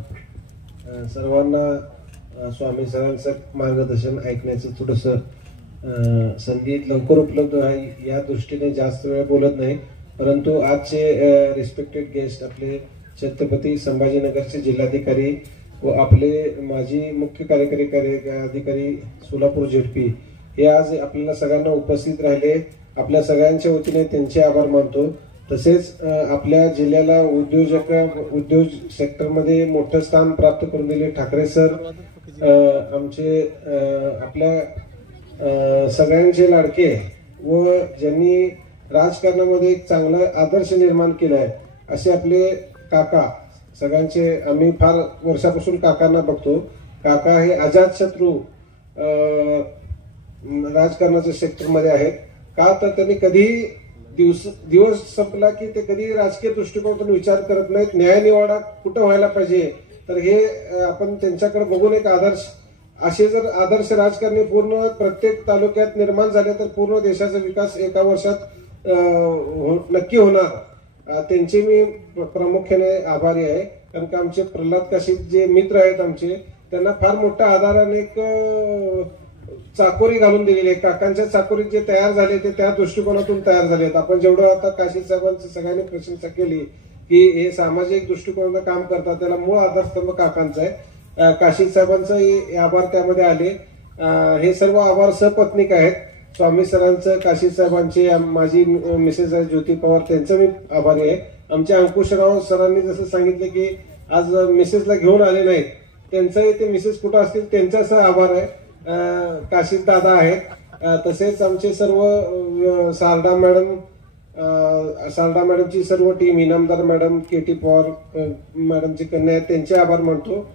सर्वांना स्वामी सरांचं मार्गदर्शन ऐकण्याचं थोडस संधी लवकर उपलब्ध आहे या दृष्टीने जास्त वेळ बोलत नाही, परंतु आजचे रिस्पेक्टेड गेस्ट आपले छत्रपती संभाजीनगरचे जिल्हाधिकारी व आपले माजी मुख्य कार्यकारी अधिकारी सोलापूर झेडपी हे आज आपल्याला सगळ्यांना उपस्थित राहिले. आपल्या सगळ्यांच्या वतीने त्यांचे आभार मानतो. तसेच आपल्या जिल्ह्याला उद्योग सेक्टरमध्ये मोठं स्थान प्राप्त करून दिले ठाकरे सर, आमचे आपल्या सगळ्यांचे लाडके व ज्यांनी राजकारणामध्ये एक चांगला आदर्श निर्माण केलाय असे आपले काका, सगळ्यांचे आम्ही फार वर्षापासून काकांना बघतो. काका हे अजातशत्रू राजकारणाच्या सेक्टरमध्ये आहेत. का तर त्यांनी कधी दिवस संपला की ते कधी राजकीय दृष्टिकोनातून विचार करत नाहीत. न्याय निवाडा कुठं व्हायला पाहिजे तर हे आपण त्यांच्याकडे बघून एक आदर्श, असे जर आदर्श राजकारणी पूर्ण प्रत्येक तालुक्यात निर्माण झाले तर पूर्ण देशाचा विकास एका वर्षात नक्की होणार. त्यांचे मी प्रामुख्याने आभारी आहे. कारण का आमचे प्रल्हाद काशीद जे मित्र आहेत आमचे, त्यांना फार मोठा आधाराने एक चाकोरी घालून दिलेली आहे. काकांच्या चाकोरीत जे तयार झाले ते त्या दृष्टिकोनातून तयार झालेत. आपण जेवढं आता काशीद साहेबांची सगळ्यांनी प्रशंसा केली की हे सामाजिक दृष्टिकोनाचं काम करतात, त्याला मूळ आधारस्तंभ काकांचा आहे. काशीद साहेबांचे आभार त्यामध्ये आले. हे सर्व आभार सपत्नीक आहेत. स्वामी सरांचं, काशीद साहेबांचे, माझी मिसेस ज्योती पवार, त्यांचं मी आभारी आहे. आमच्या अंकुशराव सरांनी जसं सांगितलं की आज मिसेसला घेऊन आले नाहीत, त्यांचाही ते मिसेस कुठं असतील त्यांचा आभार आहे. काशीद दादा आहेत. तसेच आमचे सर्व सारडा मॅडमची सर्व team, Inamdar madam, KT Pawar मॅडमची कन्या आहेत, त्यांचे आभार मानतो.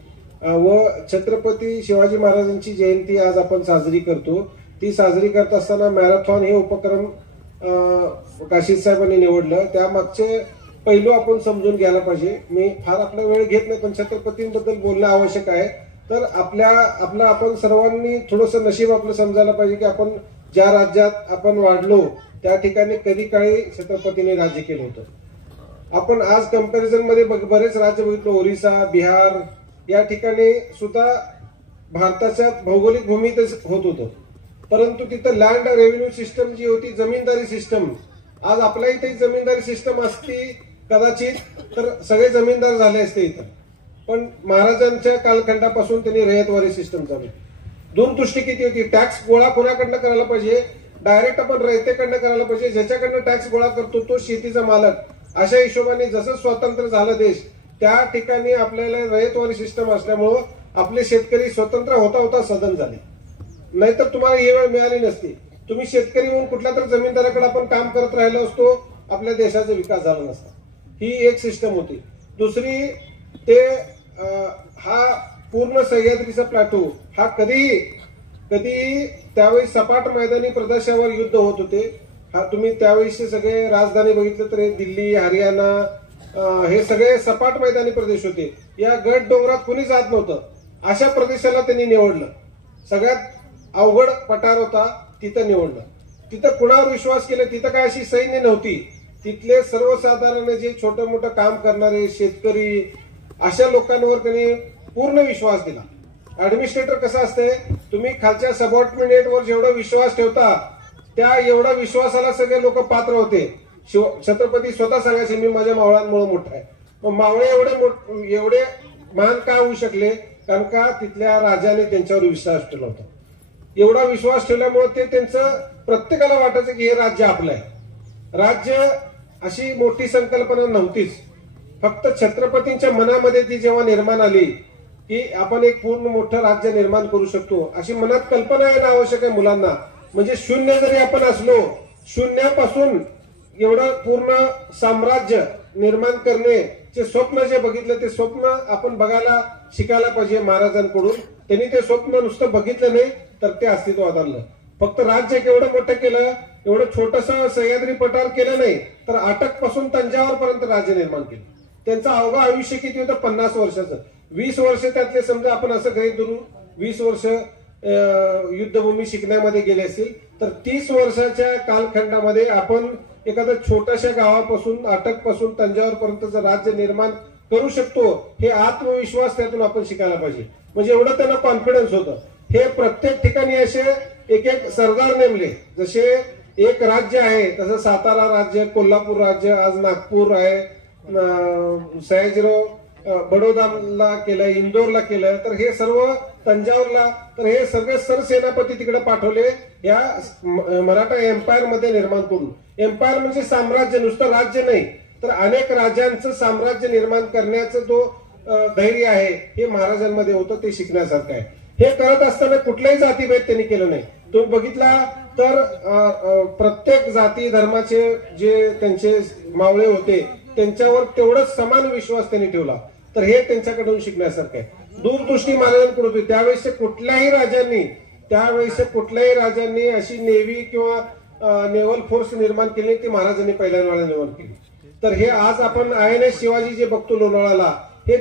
व छत्रपती शिवाजी महाराजांची जयंती आज आपण साजरी करतो. ती साजरी करत असताना मॅरेथॉन हे उपक्रम काशीद साहेबांनी निवडलं. त्यामागचे पैलू आपण समजून घ्यायला पाहिजे. मी फार आपला वेळ घेत नाही, पण छत्रपतींबद्दल बोलणं आवश्यक आहे. तर आपण सर्वांनी थोडंसं नशीब आपलं समजायला पाहिजे की आपण ज्या राज्यात आपण वाढलो त्या ठिकाणी कधी काळी छत्रपतींनी राज्य केलं होतं. आपण आज कंपॅरिझन मध्ये बरेच राज्य बघितलं, ओरिसा, बिहार या ठिकाणी सुद्धा भारताच्या भौगोलिक भूमीतच होत होतं, परंतु तिथं लँड रेव्हेन्यू सिस्टम जी होती, जमीनदारी सिस्टम, आज आपल्या इथे जमीनदारी सिस्टम असती कदाचित तर सगळे जमीनदार झाले असते इथं. पण महाराजांच्या कालखंडापासून त्यांनी रयतवारी सिस्टम चालू. दोन दृष्टी किती होती, टॅक्स गोळा कोणाकडनं करायला पाहिजे, डायरेक्ट आपण रयतेकडनं करायला पाहिजे, ज्याच्याकडनं टॅक्स गोळा करतो तो शेतीचा मालक. अशा हिशोबाने जसं स्वातंत्र्य झालं देश त्या ठिकाणी आपल्याला रयतवारी सिस्टम असल्यामुळं आपले शेतकरी स्वतंत्र होता होता सदन झाले. नाहीतर तुम्हाला ही वेळ मिळाली नसती. तुम्ही शेतकरी म्हणून कुठल्या तर जमीनदाराकडे आपण काम करत राहिलो असतो, आपल्या देशाचा विकास झाला नसता. ही एक सिस्टम होती. दुसरी, ते हा पूर्ण सह्याद्रीचा प्लॅटो हा कधी त्यावेळी सपाट मैदानी प्रदेशावर युद्ध होत होते. हा तुम्ही त्यावेळीचे सगळे राजधानी बघितलं तर दिल्ली, हरियाणा हे सगळे सपाट मैदानी प्रदेश होते. या गड डोंगरात कुणी जात नव्हतं. अशा प्रदेशाला त्यांनी निवडलं. सगळ्यात अवघड पठार होता, तिथं निवडलं. तिथं कुणावर विश्वास केला, तिथं काय अशी सैन्य नव्हती. तिथले सर्वसाधारण जे छोटं मोठं काम करणारे शेतकरी, अशा लोकांवर त्यांनी पूर्ण विश्वास दिला. ऍडमिनिस्ट्रेटर कसं असतंय, तुम्ही खालच्या सबऑर्डिनेटवर जेवढा विश्वास ठेवता त्या एवढा विश्वासाला सगळे लोक पात्र होते. छत्रपती स्वतः सांगायचे मी माझ्या मावळांमुळे मोठा आहे. मग मावळे एवढे महान का होऊ शकले, कारण का तिथल्या राजाने त्यांच्यावर विश्वास ठेवला होता. एवढा विश्वास ठेवल्यामुळे ते त्यांचं प्रत्येकाला वाटायचं की हे राज्य आपलं आहे. राज्य अशी मोठी संकल्पना नव्हतीच. फक्त छत्रपतींच्या मनामध्ये ती जेव्हा निर्माण आली की आपण एक पूर्ण मोठं राज्य निर्माण करू शकतो, अशी मनात कल्पना येणं आवश्यक आहे मुलांना. म्हणजे शून्य जरी आपण असलो, शून्यापासून एवढं पूर्ण साम्राज्य निर्माण करणे स्वप्न जे बघितलं ते स्वप्न आपण बघायला शिकायला पाहिजे महाराजांकडून. त्यांनी ते स्वप्न नुसतं बघितलं नाही तर ते अस्तित्वात आणलं. फक्त राज्य केवढं मोठं केलं, एवढं छोटंसं सह्याद्री पठार केलं नाही तर अटक पासून तंजावर पर्यंत राज्य निर्माण केलं. त्यांचं अवघं आयुष्य किती होतं? 50 वर्षाचं. 20 वर्ष त्यातले समजा आपण असं गृहीत धरू 20 वर्ष युद्धभूमी शिकण्यामध्ये गेले असतील तर 30 वर्षाच्या कालखंडामध्ये आपण एखाद्या छोट्याशा गावापासून अटक पासून तंजावर पर्यंतचं राज्य निर्माण करू शकतो. हे आत्मविश्वास त्यातून आपण शिकायला पाहिजे. म्हणजे एवढं त्यांना कॉन्फिडन्स होतं. हे प्रत्येक ठिकाणी असे एक एक सरदार नेमले. जसे एक राज्य आहे तसं सातारा राज्य, कोल्हापूर राज्य, आज नागपूर आहे, सयाजीराव बडोदाला केलं, इंदोरला केलं, तर हे सर्व तंजावरला, तर हे सगळे सरसेनापती तिकडे पाठवले या मराठा एम्पायर मध्ये निर्माण करून. एम्पायर म्हणजे साम्राज्य, नुसतं राज्य नाही तर अनेक राज्यांचं साम्राज्य निर्माण करण्याचं जो धैर्य आहे हे महाराजांमध्ये होतं. ते शिकण्यासारखं आहे. हे करत असताना कुठलाही जातीभेद त्यांनी केलं नाही. तुम्ही बघितला तर प्रत्येक जाती धर्माचे जे त्यांचे मावळे होते त्यांच्यावर तेवढाच समान विश्वास त्यांनी ठेवला. तर हे त्यांच्याकडून शिकण्यासारखं आहे. दूरदृष्टी महाराजांकडून होती. त्यावेळेस कुठल्याही राजांनी अशी नेव्ही किंवा नेव्हल फोर्स निर्माण केली ती महाराजांनी पहिल्यांदा निर्माण केली. तर हे आज आपण INS शिवाजी जे बघतो लोणावळ्याला, हे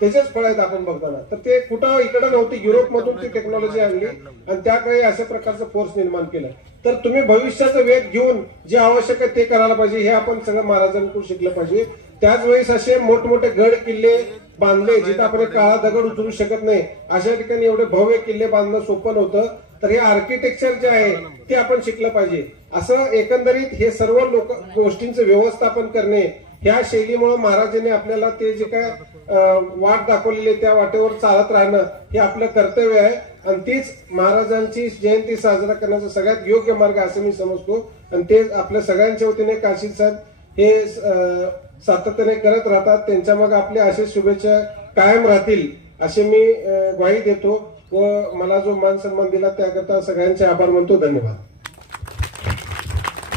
त्याचेच फळ आहेत आपण बघताना. तर ते कुठं इकडे नव्हती, युरोपमधून ती टेक्नॉलॉजी आणली आणि त्याकडे अशा प्रकारचं फोर्स निर्माण केलं. तर तुम्ही भविष्याचा वेध घेऊन जे आवश्यक आहे ते करायला पाहिजे. हे आपण सगळं महाराजांकडून शिकलं पाहिजे. त्याच वेळेस असे मोठमोठे गड किल्ले बांधले जिथे आपण काळा दगड उचलू शकत नाही, अशा ठिकाणी एवढे भव्य किल्ले बांधणं सोपं नव्हतं. तर हे आर्किटेक्चर जे आहे ते आपण शिकलं पाहिजे. असं एकंदरीत हे सर्व गोष्टींचं व्यवस्थापन करणे, ह्या शैलीमुळे महाराजांनी आपल्याला ते जे काय वाट दाखवलेली त्या वाटेवर चालत राहणं हे आपलं कर्तव्य आहे. आणि तीच महाराजांची जयंती साजरा करण्याचा सगळ्यात योग्य मार्ग असं मी समजतो. आणि ते आपल्या सगळ्यांच्या वतीने काशीद साहेब हे सातत्याने करत राहतात. त्यांच्या मग आपल्या अशा शुभेच्छा कायम राहतील असे मी ग्वाही देतो व मला जो मान सन्मान दिला त्याकरता सगळ्यांचे आभार मानतो. धन्यवाद.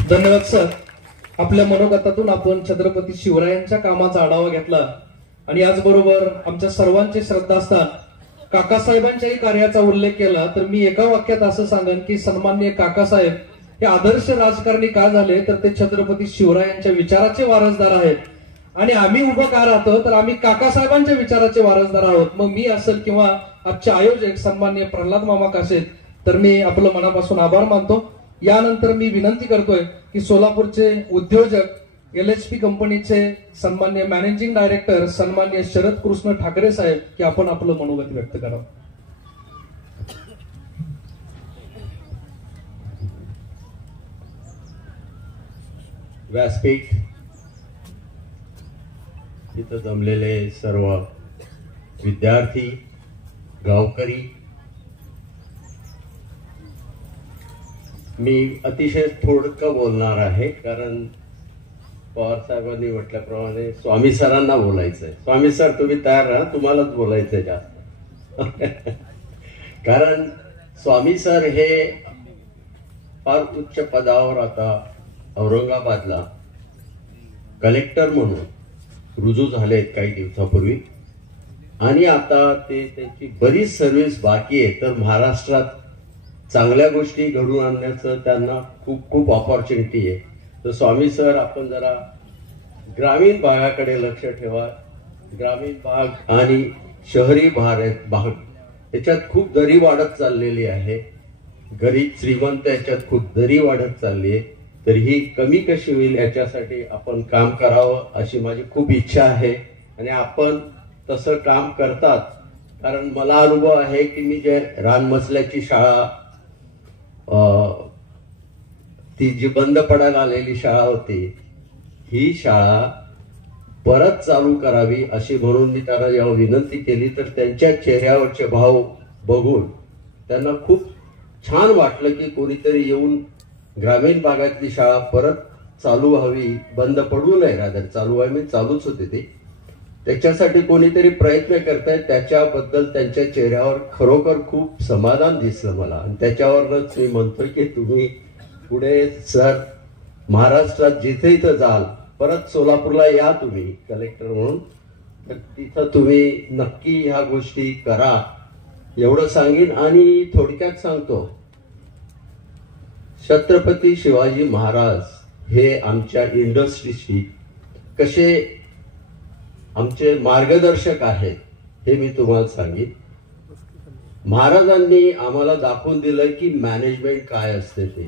धन्यवाद सर. आपल्या मनोगतातून आपण छत्रपती शिवरायांच्या कामाचा आढावा घेतला आणि याचबरोबर आमच्या सर्वांचे श्रद्धास्थान काकासाहेबांच्याही कार्याचा उल्लेख केला. तर मी एका वाक्यात असं सांगेन की सन्माननीय काकासाहेब हे आदर्श राजकारणी का झाले तर ते छत्रपती शिवरायांच्या विचाराचे वारसदार आहेत. आणि आम्ही उभं का राहतो तर आम्ही काकासाहेबांच्या विचाराचे वारसदार आहोत. मग मी असेल किंवा आजचे आयोजक सन्माननीय प्रल्हाद मामा कासेत, तर मी आपलं मनापासून आभार मानतो. यानंतर मी विनंती करतोय की सोलापूरचे उद्योजक LHP कंपनीचे सन्माननीय मॅनेजिंग डायरेक्टर सन्माननीय शरद कृष्ण ठाकरे साहेब की आपण आपलं मनोगत व्यक्त करावं. व्यासपीठ, इथं जमलेले सर्व विद्यार्थी, गावकरी, मी अतिशय थोडकं बोलणार आहे कारण पवार साहेबांनी म्हटल्याप्रमाणे स्वामी सरांना बोलायचंय. स्वामी सर तुम्ही तयार राहा, तुम्हालाच बोलायचंय जास्त. कारण स्वामी सर हे फार उच्च पदावर आता औरंगाबादला कलेक्टर म्हणून रुजू झालेत काही दिवसापूर्वी आणि आता ते त्यांची बरीच सर्व्हिस बाकी आहे. तर महाराष्ट्रात चांगल्या गोष्टी घडून आणण्याचं त्यांना खूप खूप ऑपॉर्च्युनिटी आहे. तर स्वामी सर आपण जरा ग्रामीण भागाकडे लक्ष ठेवा. ग्रामीण भाग आणि शहरी भाग याच्यात खूप दरी वाढत चाललेली आहे. गरीब श्रीमंत याच्यात खूप दरी वाढत चालली आहे. तर ही कमी कशी होईल याच्यासाठी आपण काम करावं अशी माझी खूप इच्छा आहे आणि आपण तसं काम करतात. कारण मला अनुभव आहे की मी जे रानमसल्याची शाळा ती जी बंद पडायला आलेली शाळा होती ही शाळा परत चालू करावी अशी म्हणून मी त्यांना जेव्हा विनंती केली तर त्यांच्या चेहऱ्यावरचे भाव बघून त्यांना खूप छान वाटलं की कोणीतरी येऊन ग्रामीण भागातली शाळा परत चालू व्हावी, बंद पडू नये, रादर चालू व्हावी. मी चालूच होते ते त्याच्यासाठी कोणीतरी प्रयत्न करतायत. त्याच्याबद्दल त्यांच्या चेहऱ्यावर खरोखर खूप समाधान दिसलं मला आणि त्याच्यावरच मी म्हणतोय की तुम्ही पुढे सर महाराष्ट्रात जिथे इथं जाल परत सोलापूरला या तुम्ही कलेक्टर म्हणून, तर तिथं तुम्ही नक्की ह्या गोष्टी करा एवढं सांगेन. आणि थोडक्यात सांगतो, छत्रपती शिवाजी महाराज हे आमच्या इंडस्ट्रीशी कसे आमचे मार्गदर्शक आहेत हे मी तुम्हाला सांगेन. महाराजांनी आम्हाला दाखवून दिलं की मॅनेजमेंट काय असते, ते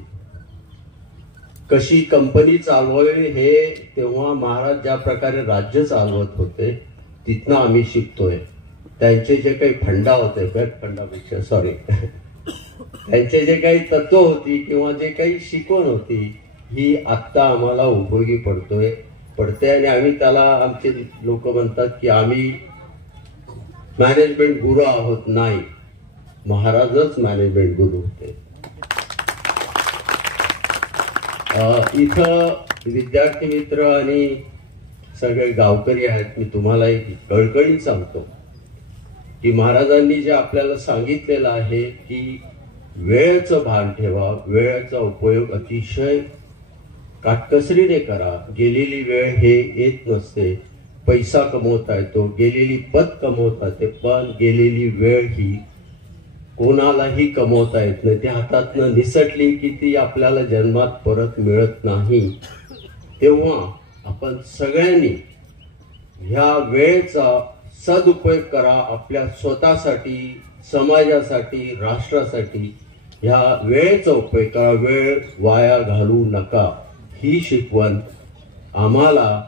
कशी कंपनी चालवावी हे तेव्हा महाराज ज्या प्रकारे राज्य चालवत होते तिथनं आम्ही शिकतोय. त्यांचे जे काही फंडा होते, फंडापेक्षा सॉरी त्यांचे जे काही तत्व होती किंवा जे काही शिकवण होती ही आत्ता आम्हाला उपयोगी पडते. आणि आम्ही त्याला, आमचे लोक म्हणतात की आम्ही मॅनेजमेंट गुरु आहोत. नाही, महाराजच मॅनेजमेंट गुरु होते. इथं विद्यार्थी मित्र आणि सगळे गावकरी आहेत, मी तुम्हाला एक कळकळीत सांगतो की महाराजांनी जे आपल्याला सांगितलेलं आहे की वेळेचं भान ठेवा, वेळेचा उपयोग अतिशय काटकसरीने करा. गेलेली वेळ हे येत नसते. पैसा कमवता येतो, गेलेली पद कमवता येते, पण गेलेली वेळ ही कोणालाही कमवता येत नाही. ती हातातनं निसटली की ती आपल्याला जन्मात परत मिळत नाही. तेव्हा आपण सगळ्यांनी ह्या वेळेचा सदुपयोग करा. आपल्या स्वतःसाठी, समाजासाठी, राष्ट्रासाठी ह्या वेळेचा उपयोग करा. वेळ वाया घालू नका. ही शिकवण आम्हाला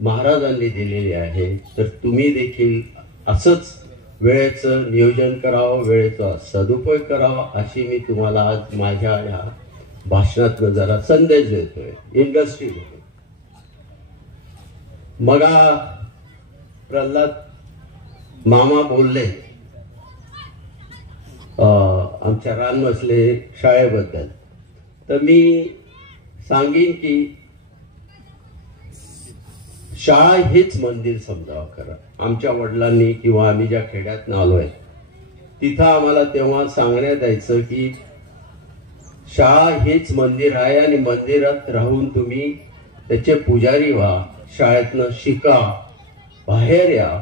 महाराजांनी दिलेली आहे. तर तुम्ही देखील असंच वेळेचं नियोजन करावं, वेळेचा सदुपयोग करावा, अशी मी तुम्हाला आज माझ्या या भाषणातनं जरा संदेश देतोय. इंडस्ट्रीमध्ये मगा प्रल्हाद मामा बोलले आमच्या रानमसले शाळेबद्दल, तर मी सांगेन की शाळा हेच मंदिर समजावं खरं. आमच्या वडिलांनी किंवा आम्ही ज्या खेड्यात आलोय तिथं आम्हाला तेव्हा सांगण्यात यायचं की शाळा हेच मंदिर आहे आणि मंदिरात राहून तुम्ही त्याचे पुजारी व्हा, शाळेतनं शिका, बाहेर या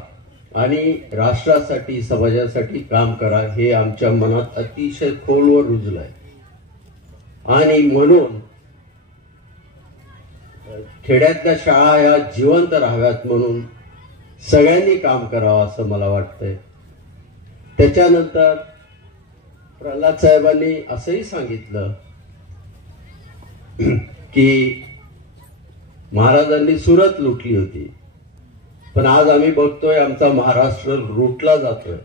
आणि राष्ट्रासाठी, समाजासाठी काम करा. हे आमच्या मनात अतिशय खोलवर रुजलंय. आणि म्हणून खेड्यातल्या शाळा या जिवंत राहाव्यात म्हणून सगळ्यांनी काम करावं असं मला वाटतंय. त्याच्यानंतर प्रल्हाद साहेबांनी असंही सांगितलं की महाराजांनी सुरत लुटली होती, पण आज आम्ही बघतोय आमचा महाराष्ट्र लुटला जातोय.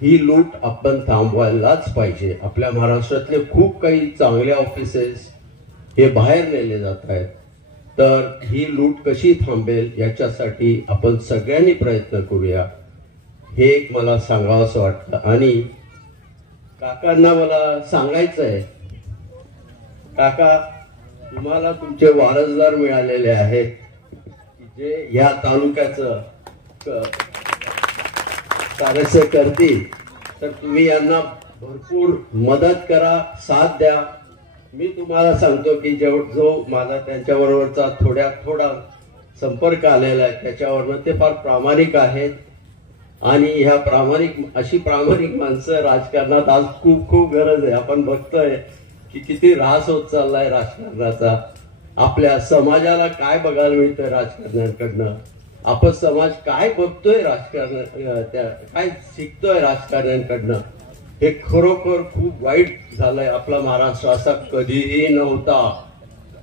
ही लूट आपण थांबवायलाच पाहिजे. आपल्या महाराष्ट्रातले खूप काही चांगले ऑफिसेस हे बाहेर नेले जात आहेत. तर ही लूट कशी थांबेल याच्यासाठी आपण सगळ्यांनी प्रयत्न करूया, हे एक मला सांगावं असं वाटतं. आणि काकांना मला सांगायचं आहे, काका तुम्हाला तुमचे वारसदार मिळालेले आहेत जे या तालुक्याचं स्वारस्य करतील, तर तुम्ही यांना भरपूर मदत करा, साथ द्या. मी तुम्हाला सांगतो की जो माझा त्यांच्याबरोबरचा थोडा संपर्क आलेला आहे त्याच्यावरनं ते फार प्रामाणिक आहेत. आणि ह्या अशी प्रामाणिक माणसं राजकारणात आज खूप खूप गरज आहे. आपण बघतोय की किती ऱ्हास होत चाललाय राजकारणाचा. आपल्या समाजाला काय बघायला मिळतंय राजकारण्यांकडनं, आपण समाज काय बघतोय काय शिकतोय राजकारण्यांकडनं, हे खरोखर खूप वाईट झालंय. आपला महाराष्ट्र असा कधीही नव्हता.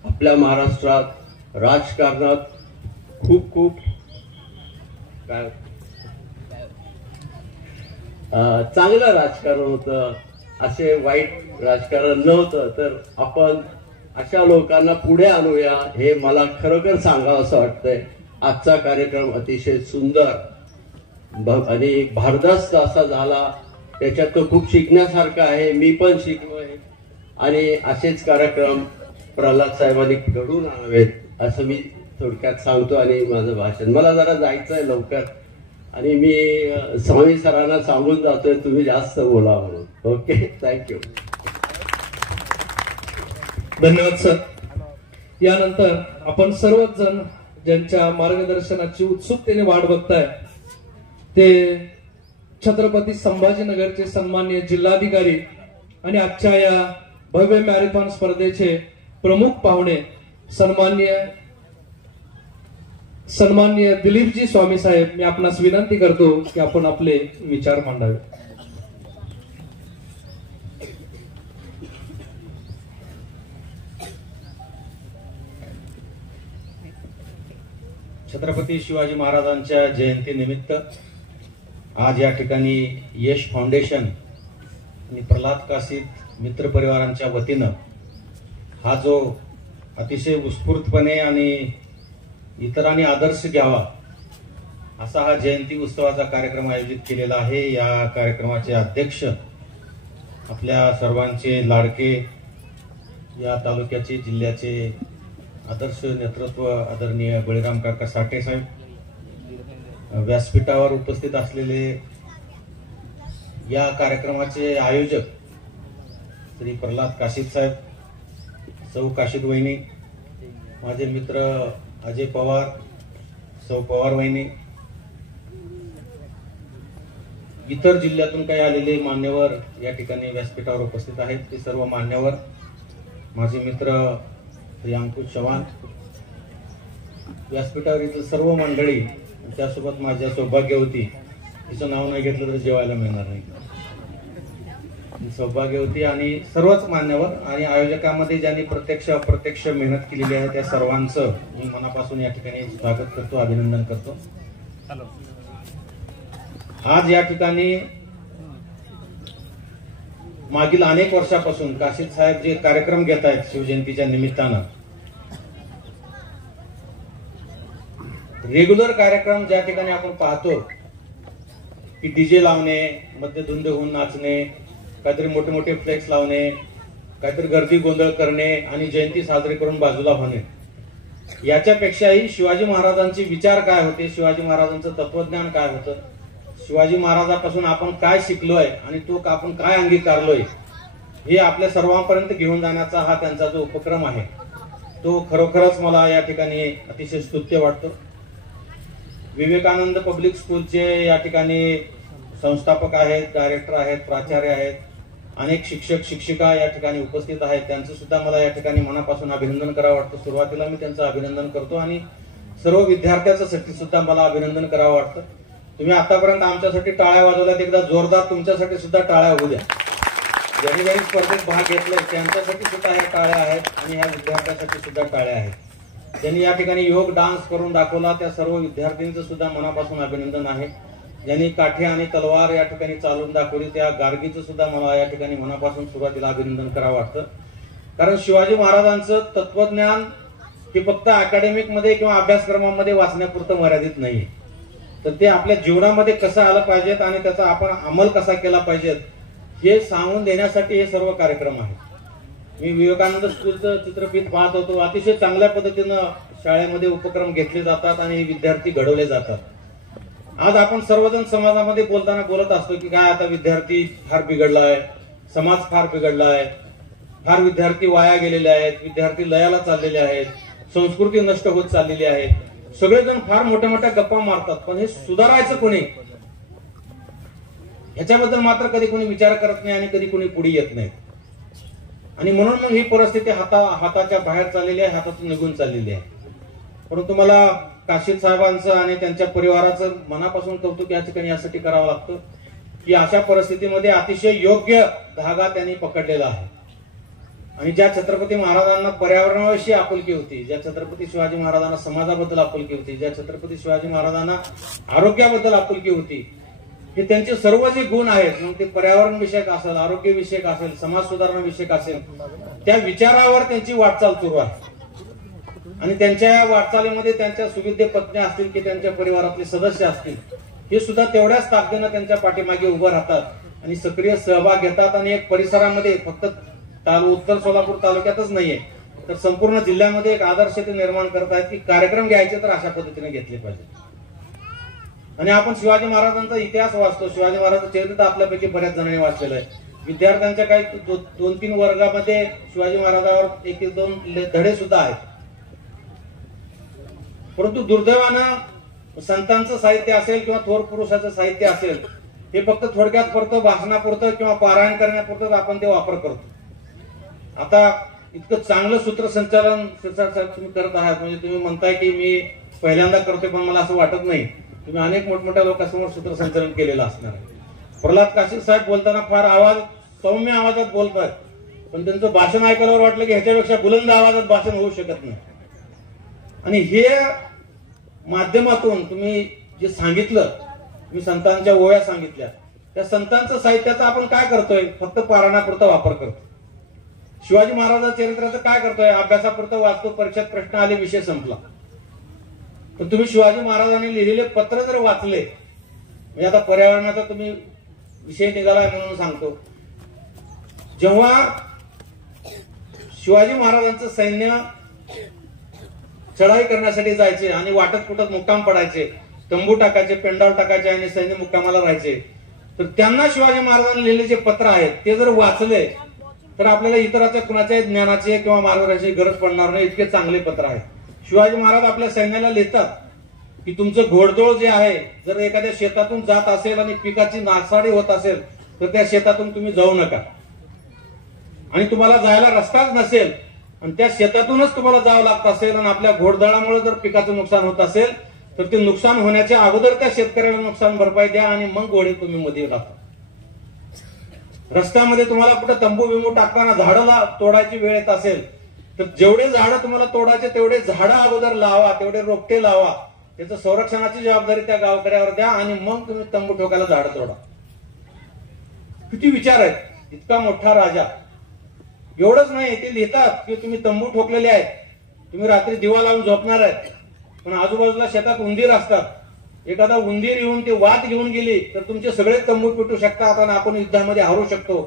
आपल्या महाराष्ट्रात राजकारणात खूप काय चांगलं राजकारण होतं, असे वाईट राजकारण नव्हतं. तर आपण अशा लोकांना पुढे आणूया, हे मला खरोखर सांगावं असं वाटतंय. आजचा कार्यक्रम अतिशय सुंदर आणि भारदस्त असा झाला. त्याच्यात तो खूप शिकण्यासारखं आहे. मी पण शिकलोय. आणि असेच कार्यक्रम प्रल्हाद साहेबांनी घडून आणावेत असं मी थोडक्यात सांगतो. आणि माझं भाषण, मला जरा जायचंय लवकर आणि मी स्वामी सरांना सांगून जातोय तुम्ही जास्त बोला म्हणून. Okay, thank you. धन्यवाद सर. यानंतर आपण सर्वच जण ज्यांच्या मार्गदर्शनाची उत्सुकतेने वाट बघताय ते छत्रपती संभाजीनगरचे सन्माननीय जिल्हाधिकारी आणि आजच्या या भव्य मॅरेथॉन स्पर्धेचे प्रमुख पाहुणे सन्माननीय दिलीपजी स्वामी साहेब, मी आपणास विनंती करतो की आपण आपले विचार मांडावे. छत्रपती शिवाजी महाराजांच्या जयंतीनिमित्त आज या ठिकाणी यश फाउंडेशन आणि प्रल्हाद काशीद मित्र परिवारांच्या वतीनं हा जो अतिशय उत्स्फूर्तपणे आणि इतरांनी आदर्श घ्यावा असा हा जयंती उत्सवाचा कार्यक्रम आयोजित केलेला आहे. या कार्यक्रमाचे अध्यक्ष आपल्या सर्वांचे लाडके, या तालुक्याचे जिल्ह्याचे आदर्श नेतृत्व आदरणीय बळीराम काका साठे साहेब, व्यासपीठावर उपस्थित असलेले या कार्यक्रमाचे आयोजक श्री प्रल्हाद काशीद साहेब, सौ काशीद वहिनी, माझे मित्र अजय पवार, सौ पवार वहिनी, इतर जिल्ह्यातून काही आलेले मान्यवर या ठिकाणी व्यासपीठावर उपस्थित आहेत. ते सर्व मान्यवर, माझे मित्र श्री अंकुश चव्हाण, व्यासपीठावर इथं सर्व मंडळी, त्यासोबत माझ्या सौभाग्यवती, तिचं नाव नाही घेतलं तर जेवायला मिळणार नाही, सौभाग्यवती आणि सर्वच मान्यवर आणि आयोजकांमध्ये ज्यांनी प्रत्यक्ष अप्रत्यक्ष मेहनत केलेली आहे त्या सर्वांचं मी मनापासून या ठिकाणी स्वागत करतो, अभिनंदन करतो. आज या ठिकाणी मागील अनेक वर्षापासून काशीद साहेब जे कार्यक्रम घेत आहेत शिवजयंतीच्या निमित्तानं, रेग्युलर कार्यक्रम ज्या ठिकाणी आपण पाहतो की डीजे लावणे, मध्यधुंद होऊन नाचणे, काहीतरी मोठे मोठे फ्लेक्स लावणे, काहीतरी गर्दी गोंधळ करणे आणि जयंती साजरी करून बाजूला होणे, याच्यापेक्षाही शिवाजी महाराजांचे विचार काय होते, शिवाजी महाराजांचं तत्वज्ञान काय होतं, शिवाजी महाराजांपासून आपण काय शिकलोय आणि तो आपण काय अंगीकारलोय हे आपल्या सर्वांपर्यंत घेऊन जाण्याचा हा त्यांचा जो उपक्रम आहे तो खरोखरच मला या ठिकाणी अतिशय स्तुत्य वाटतो. विवेकानंद पब्लिक स्कूलचे या ठिकाणी संस्थापक आहेत, डायरेक्टर आहेत, प्राचार्य आहेत, अनेक शिक्षक शिक्षिका या ठिकाणी उपस्थित आहेत. त्यांचं सुद्धा मला या ठिकाणी मनापासून अभिनंदन करावं वाटतं. सुरुवातीला मी त्यांचं अभिनंदन करतो आणि सर्व विद्यार्थ्यांसाठी सुद्धा मला अभिनंदन करावं वाटतं. तुम्ही आतापर्यंत आमच्यासाठी टाळ्या वाजवल्यात, एकदा जोरदार तुमच्यासाठी सुद्धा टाळ्या होऊ द्या. ज्यांनी ज्यांनी स्पर्धेत भाग घेतलाय त्यांच्यासाठी सुद्धा ह्या टाळ्या आहेत आणि ह्या विद्यार्थ्यांसाठी सुद्धा टाळ्या आहेत. ज्यांनी या ठिकाणी योग डान्स करून दाखवला त्या सर्व विद्यार्थ्यांचं सुद्धा मनापासून अभिनंदन आहे. ज्यांनी काठी आणि तलवार या ठिकाणी चालवून दाखवली त्या गार्गीचं सुद्धा मला या ठिकाणी मनापासून सुरुवातीला अभिनंदन करावं वाटतं. कारण शिवाजी महाराजांचं तत्वज्ञान हे फक्त अकॅडमिक मध्ये किंवा अभ्यासक्रमामध्ये वाचण्यापुरतं मर्यादित नाहीये, तर ते आपल्या जीवनामध्ये कसं आलं पाहिजेत आणि त्याचा आपण अंमल कसा केला पाहिजेत हे सांगून देण्यासाठी हे सर्व कार्यक्रम आहेत. मी विवेकानंद स्कूलचं चित्रफित पाहत होतो. अतिशय चांगल्या पद्धतीनं शाळेमध्ये उपक्रम घेतले जातात आणि विद्यार्थी घडवले जातात. आज आपण सर्वजण समाजामध्ये बोलताना बोलत असतो की काय आता विद्यार्थी फार बिघडलाय, समाज फार बिघडलाय, फार विद्यार्थी वाया गेलेले आहेत, विद्यार्थी लयाला चाललेले आहेत, संस्कृती नष्ट होत चाललेली आहे. सगळेजण फार मोठ्या मोठ्या गप्पा मारतात, पण हे सुधारायचं कोणी ह्याच्याबद्दल मात्र कधी कोणी विचार करत नाही आणि कधी कोणी पुढे येत नाही. आणि म्हणून मग ही परिस्थिती हाताच्या बाहेर चाललेली आहे, हातातून निघून चाललेली आहे. परंतु मला काशीद साहेबांचं आणि त्यांच्या परिवाराचं मनापासून कौतुक या ठिकाणी यासाठी करावं लागतं की अशा परिस्थितीमध्ये अतिशय योग्य धागा त्यांनी पकडलेला आहे. आणि ज्या छत्रपती महाराजांना पर्यावरणाविषयी आपुलकी होती, ज्या छत्रपती शिवाजी महाराजांना समाजाबद्दल आपुलकी होती, ज्या छत्रपती शिवाजी महाराजांना आरोग्याबद्दल आपुलकी होती, हे त्यांचे सर्व जे गुण आहेत, मग ते पर्यावरण विषयक असेल, आरोग्य विषयक असेल, समाज सुधारणा विषयक असेल, त्या विचारावर त्यांची वाटचाल सुरू आहे. आणि त्यांच्या वाटचालीमध्ये त्यांच्या सुविद्य पत्नी असतील की त्यांच्या परिवारातले सदस्य असतील, हे सुद्धा तेवढ्याच ताकदीनं त्यांच्या पाठीमागे उभं राहतात आणि सक्रिय सहभाग घेतात. आणि एक परिसरामध्ये फक्त उत्तर सोलापूर तालुक्यातच नाहीये तर संपूर्ण जिल्ह्यामध्ये एक आदर्श ते निर्माण करत आहेत की कार्यक्रम घ्यायचे तर अशा पद्धतीने घेतले पाहिजे. आणि आपण शिवाजी महाराजांचा इतिहास वाचतो, शिवाजी महाराजांचं चरित्र आपल्यापैकी बऱ्याच जणांनी वाचलेलं आहे. विद्यार्थ्यांच्या काही 2-3 वर्गामध्ये शिवाजी महाराजांवर 1-2 धडे सुद्धा आहेत. परंतु दुर्दैवानं संतांचं साहित्य असेल किंवा थोर पुरुषाचं साहित्य असेल, हे फक्त थोडक्यात पुरतं, भाषणापुरतं किंवा पारायण करण्यापुरतं आपण ते वापर करतो. आता इतकं चांगलं सूत्रसंचालन तुम्ही करत आहात, म्हणजे तुम्ही म्हणताय की मी पहिल्यांदा करतोय, पण मला असं वाटत नाही. तुम्ही अनेक मोठमोठ्या लोकांसमोर सूत्रसंचालन केलेलं असणार. प्रल्हाद काशीद साहेब बोलताना फार सौम्य आवाजात बोलतात, पण त्यांचं भाषण ऐकायला वाटलं की ह्याच्यापेक्षा बुलंद आवाजात भाषण होऊ शकत नाही. आणि हे माध्यमातून तुम्ही जे सांगितलं, मी संतांच्या ओव्या सांगितल्या, त्या संतांचं साहित्याचा आपण काय करतोय? फक्त पारायणापुरता वापर करतो. शिवाजी महाराजांच्या चरित्राचं काय करतोय? अभ्यासापुरतं वाचतो, परीक्षेत प्रश्न आले, विषय संपला. पण तुम्ही शिवाजी महाराजांनी लिहिलेले पत्र जर वाचले, म्हणजे आता पर्यावरणाचा तुम्ही विषय निघालाय म्हणून सांगतो, जेव्हा शिवाजी महाराजांचं सैन्य चढाई करण्यासाठी जायचे आणि वाटत कुठत मुक्काम पडायचे, तंबू टाकायचे, पेंडाल टाकायचे आणि सैन्य मुक्कामाला राहायचे, तर त्यांना शिवाजी महाराजांनी लिहिलेले जे पत्र आहेत ते जर वाचले तर आपल्याला इतराच्या कुणाच्याही ज्ञानाची किंवा मार्गदर्शनाची गरज पडणार नाही, इतके चांगले पत्र आहेत. शिवाजी महाराज आपल्या सैन्याला लिहितात की तुमचं घोडदोळ जे आहे, जर एखाद्या शेतातून जात असेल आणि पिकाची नासाडी होत असेल तर त्या शेतातून तुम्ही जाऊ नका. आणि तुम्हाला जायला रस्ताच नसेल आणि त्या शेतातूनच तुम्हाला जावं लागत असेल आणि आपल्या घोडदळामुळे जर पिकाचं नुकसान होत असेल तर ते नुकसान होण्याच्या अगोदर त्या शेतकऱ्याला नुकसान भरपाई द्या आणि मग घोडे तुम्ही मध्ये टाका. रस्त्यामध्ये तुम्हाला कुठे तंबू बिंबू टाकताना झाडं तोडायची वेळ येत असेल तर जेवढे झाडं तुम्हाला तोडायचे तेवढे झाडं अगोदर लावा, तेवढे रोपटे लावा. त्याचं संरक्षणाची जबाबदारी त्या गावकऱ्यावर द्या आणि मग तुम्ही तंबू ठोकायला झाडं तोडा. किती विचार आहेत. इतका मोठा राजा. एवढंच नाही, ते लिहितात की तुम्ही तंबू ठोकलेले आहेत, तुम्ही रात्री दिवा लावून झोपणार आहेत, पण आजूबाजूला शेतात उंदीर असतात. एखादा उंदीर येऊन ते वात घेऊन गेली तर तुमचे सगळे तंबू पिटू शकतात आणि आपण युद्धामध्ये हारू शकतो.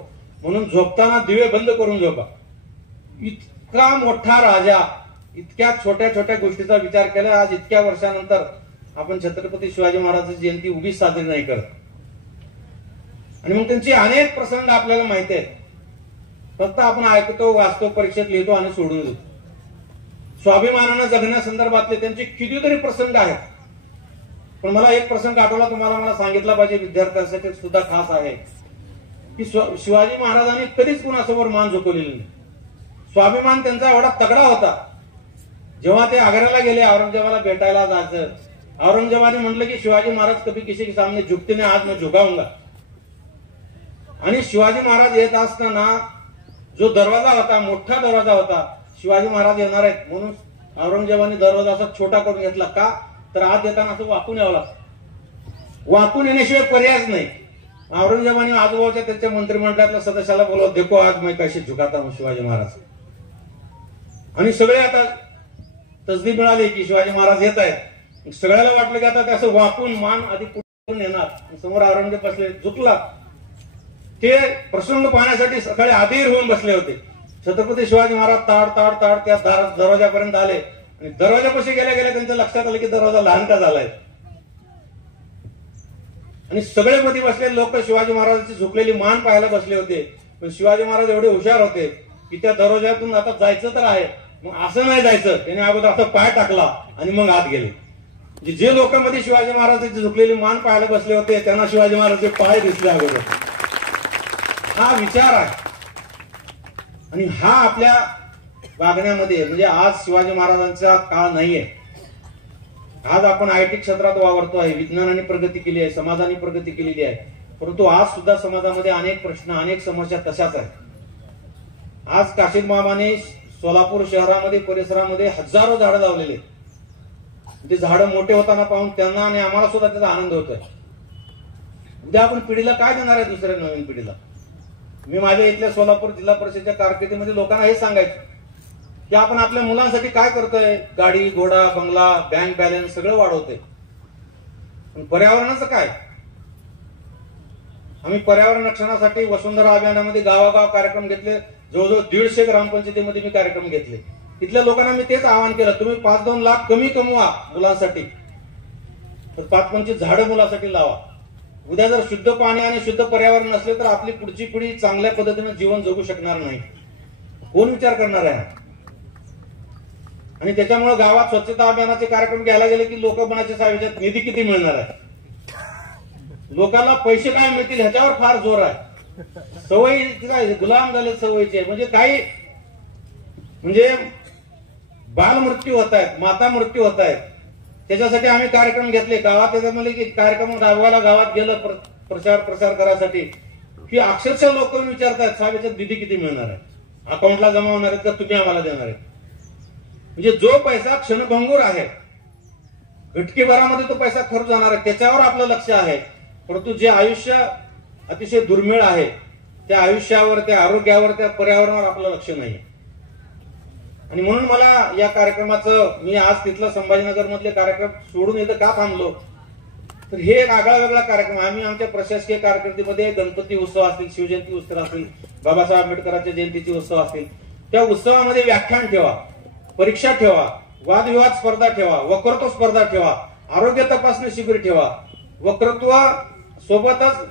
म्हणून झोपताना दिवे बंद करून झोपा. इतका मोठा राजा इतक्या छोट्या छोट्या गोष्टीचा विचार केला. आज इतक्या वर्षानंतर आपण छत्रपती शिवाजी महाराजांची जयंती उगीच साजरी नाही करत. आणि मग त्यांचे अनेक प्रसंग आपल्याला माहिती आहेत, फक्त आपण ऐकतो, वाचतो, परीक्षेत लिहितो आणि सोडून देतो. स्वाभिमानानं जगण्यासंदर्भातले त्यांचे कितीतरी प्रसंग आहेत. पण मला एक प्रसंग आठवला, तुम्हाला मला सांगितला पाहिजे, विद्यार्थ्यांसाठी सुद्धा खास आहे की शिवाजी महाराजांनी कधीच कुणासमोर मान झुकवलेली नाही. स्वाभिमान त्यांचा एवढा तगडा होता. जेव्हा ते आग्र्याला गेले औरंगजेबाला भेटायला जायचं, औरंगजेबाने म्हटलं की शिवाजी महाराज कभी किसी के सामने झुकते नहीं, आज मैं झुकाऊंगा. आणि शिवाजी महाराज येत असताना जो दरवाजा होता, मोठा दरवाजा होता, शिवाजी महाराज येणार आहेत म्हणून औरंगजेबाने दरवाजा असा छोटा करून घेतला. का तर आत येताना असं वाकून यावं लागतं. वाकून येण्याशिवाय पर्यायच नाही. औरंगजेबाने आजूबाजूच्या त्यांच्या मंत्रिमंडळातल्या सदस्याला बोलवलं, देखो आज मैं कैसे झुकाता हूं शिवाजी महाराज. आणि सगळे आता तसदी मिळाली की शिवाजी महाराज येत आहेत. सगळ्याला वाटलं की आता त्याचं वाकून मान आधी कुठून येणार. समोर औरंगजेब बसले, झुकला. ते प्रसंग पाहण्यासाठी सकाळी अधीर होऊन बसले होते. छत्रपती शिवाजी महाराज ताड ताड ताड त्या दरवाजापर्यंत आले आणि दरवाजापाशी गेल्या गेल्या त्यांच्या लक्षात आलं की दरवाजा लहान का झालाय. आणि सगळे मध्ये बसलेले लोक शिवाजी महाराजांची झुकलेली मान पाहायला बसले होते. पण शिवाजी महाराज एवढे हुशार होते की त्या दरवाजातून आता जायचं तर आहे, मग असं नाही जायचं, त्याने अगोदर आता पाय टाकला आणि मग आत गेले. जे लोक मध्ये शिवाजी महाराजांची झुकलेली मान पाहायला बसले होते त्यांना शिवाजी महाराजांचे पाय दिसले अगोदर. हा विचार आहे. आणि हा आपल्या वागण्यामध्ये, म्हणजे आज शिवाजी महाराजांचा काळ नाहीये. आज आपण आयटी क्षेत्रात वावरतो आहे, विज्ञानाने प्रगती केली आहे, समाजाने प्रगती केलेली आहे, परंतु आज सुद्धा समाजामध्ये अनेक प्रश्न, अनेक समस्या तशाच आहेत. आज काशीद मामाने सोलापूर शहरामध्ये, परिसरामध्ये हजारो झाडं लावलेले. ते झाडं मोठे होताना पाहून त्यांना आणि आम्हाला सुद्धा त्याचा आनंद होतोय. उद्या आपण पिढीला काय देणार आहे, दुसऱ्या नवीन पिढीला? मी माझ्या इथल्या सोलापूर जिल्हा परिषदेच्या कारकिर्दीमध्ये लोकांना हे सांगायचं की आपण आपल्या मुलांसाठी काय करतोय. गाडी, घोडा, बंगला, बँक बॅलन्स सगळं वाढवतोय, पण पर्यावरणाचं काय? आम्ही पर्यावरण रक्षणासाठी वसुंधरा अभियानामध्ये गावागाव कार्यक्रम घेतले. जवळजवळ 150 ग्रामपंचायतीमध्ये मी कार्यक्रम घेतले. तिथल्या लोकांना मी तेच आवाहन केलं, तुम्ही 5-2 लाख कमी कमवा मुलांसाठी, तर 5-25 झाडं मुलांसाठी लावा. उद्या जर शुद्ध पाणी आणि शुद्ध पर्यावरण नसले तर आपली पुढची पिढी चांगल्या पद्धतीने जीवन जगू शकणार नाही. कोण विचार करणार आहे? आणि त्याच्यामुळे गावात स्वच्छता अभियानाचे कार्यक्रम घ्यायला गेले की लोक बनाच्या साहेबांच्यात निधी किती मिळणार आहे, लोकांना पैसे काय मिळतील ह्याच्यावर फार जोर आहे. सवयी काय गुलाम झाले सवयीचे, म्हणजे काही म्हणजे बाल मृत्यू होत आहेत, माता मृत्यू होत आहेत. त्याच्यासाठी आम्ही कार्यक्रम घेतले गावात. त्याच्यामध्ये की कार्यक्रम राबवायला गावात गेलं प्रसार करायसाठी की अक्षरशः लोक विचारतात साहेब याच्यात निधी किती मिळणार आहे, अकाउंटला जमा होणार आहेत का तुम्ही आम्हाला देणार आहे. म्हणजे जो पैसा क्षणभंगूर आहे, घटकेभरामध्ये तो पैसा खर्च जाणार आहे, त्याच्यावर आपलं लक्ष आहे. परंतु जे आयुष्य अतिशय दुर्मिळ आहे त्या आयुष्यावर, त्या आरोग्यावर, त्या पर्यावरणावर आपलं लक्ष नाही. आणि म्हणून मला या कार्यक्रमाचं, मी आज तिथलं संभाजीनगर मधले कार्यक्रम सोडून इथं का थांबलो, तर हे एक आगळा वेगळा कार्यक्रम. आम्ही आमच्या प्रशासकीय कारकिर्दीमध्ये गणपती उत्सव असतील, शिवजयंती उत्सव असतील, बाबासाहेब आंबेडकरांच्या जयंतीचे उत्सव असतील, त्या उत्सवामध्ये व्याख्यान ठेवा, परीक्षा ठेवा, वादविवाद स्पर्धा ठेवा, वक्तृत्व स्पर्धा ठेवा, आरोग्य तपासणी शिबिर ठेवा, वक्तृत्व सोबतच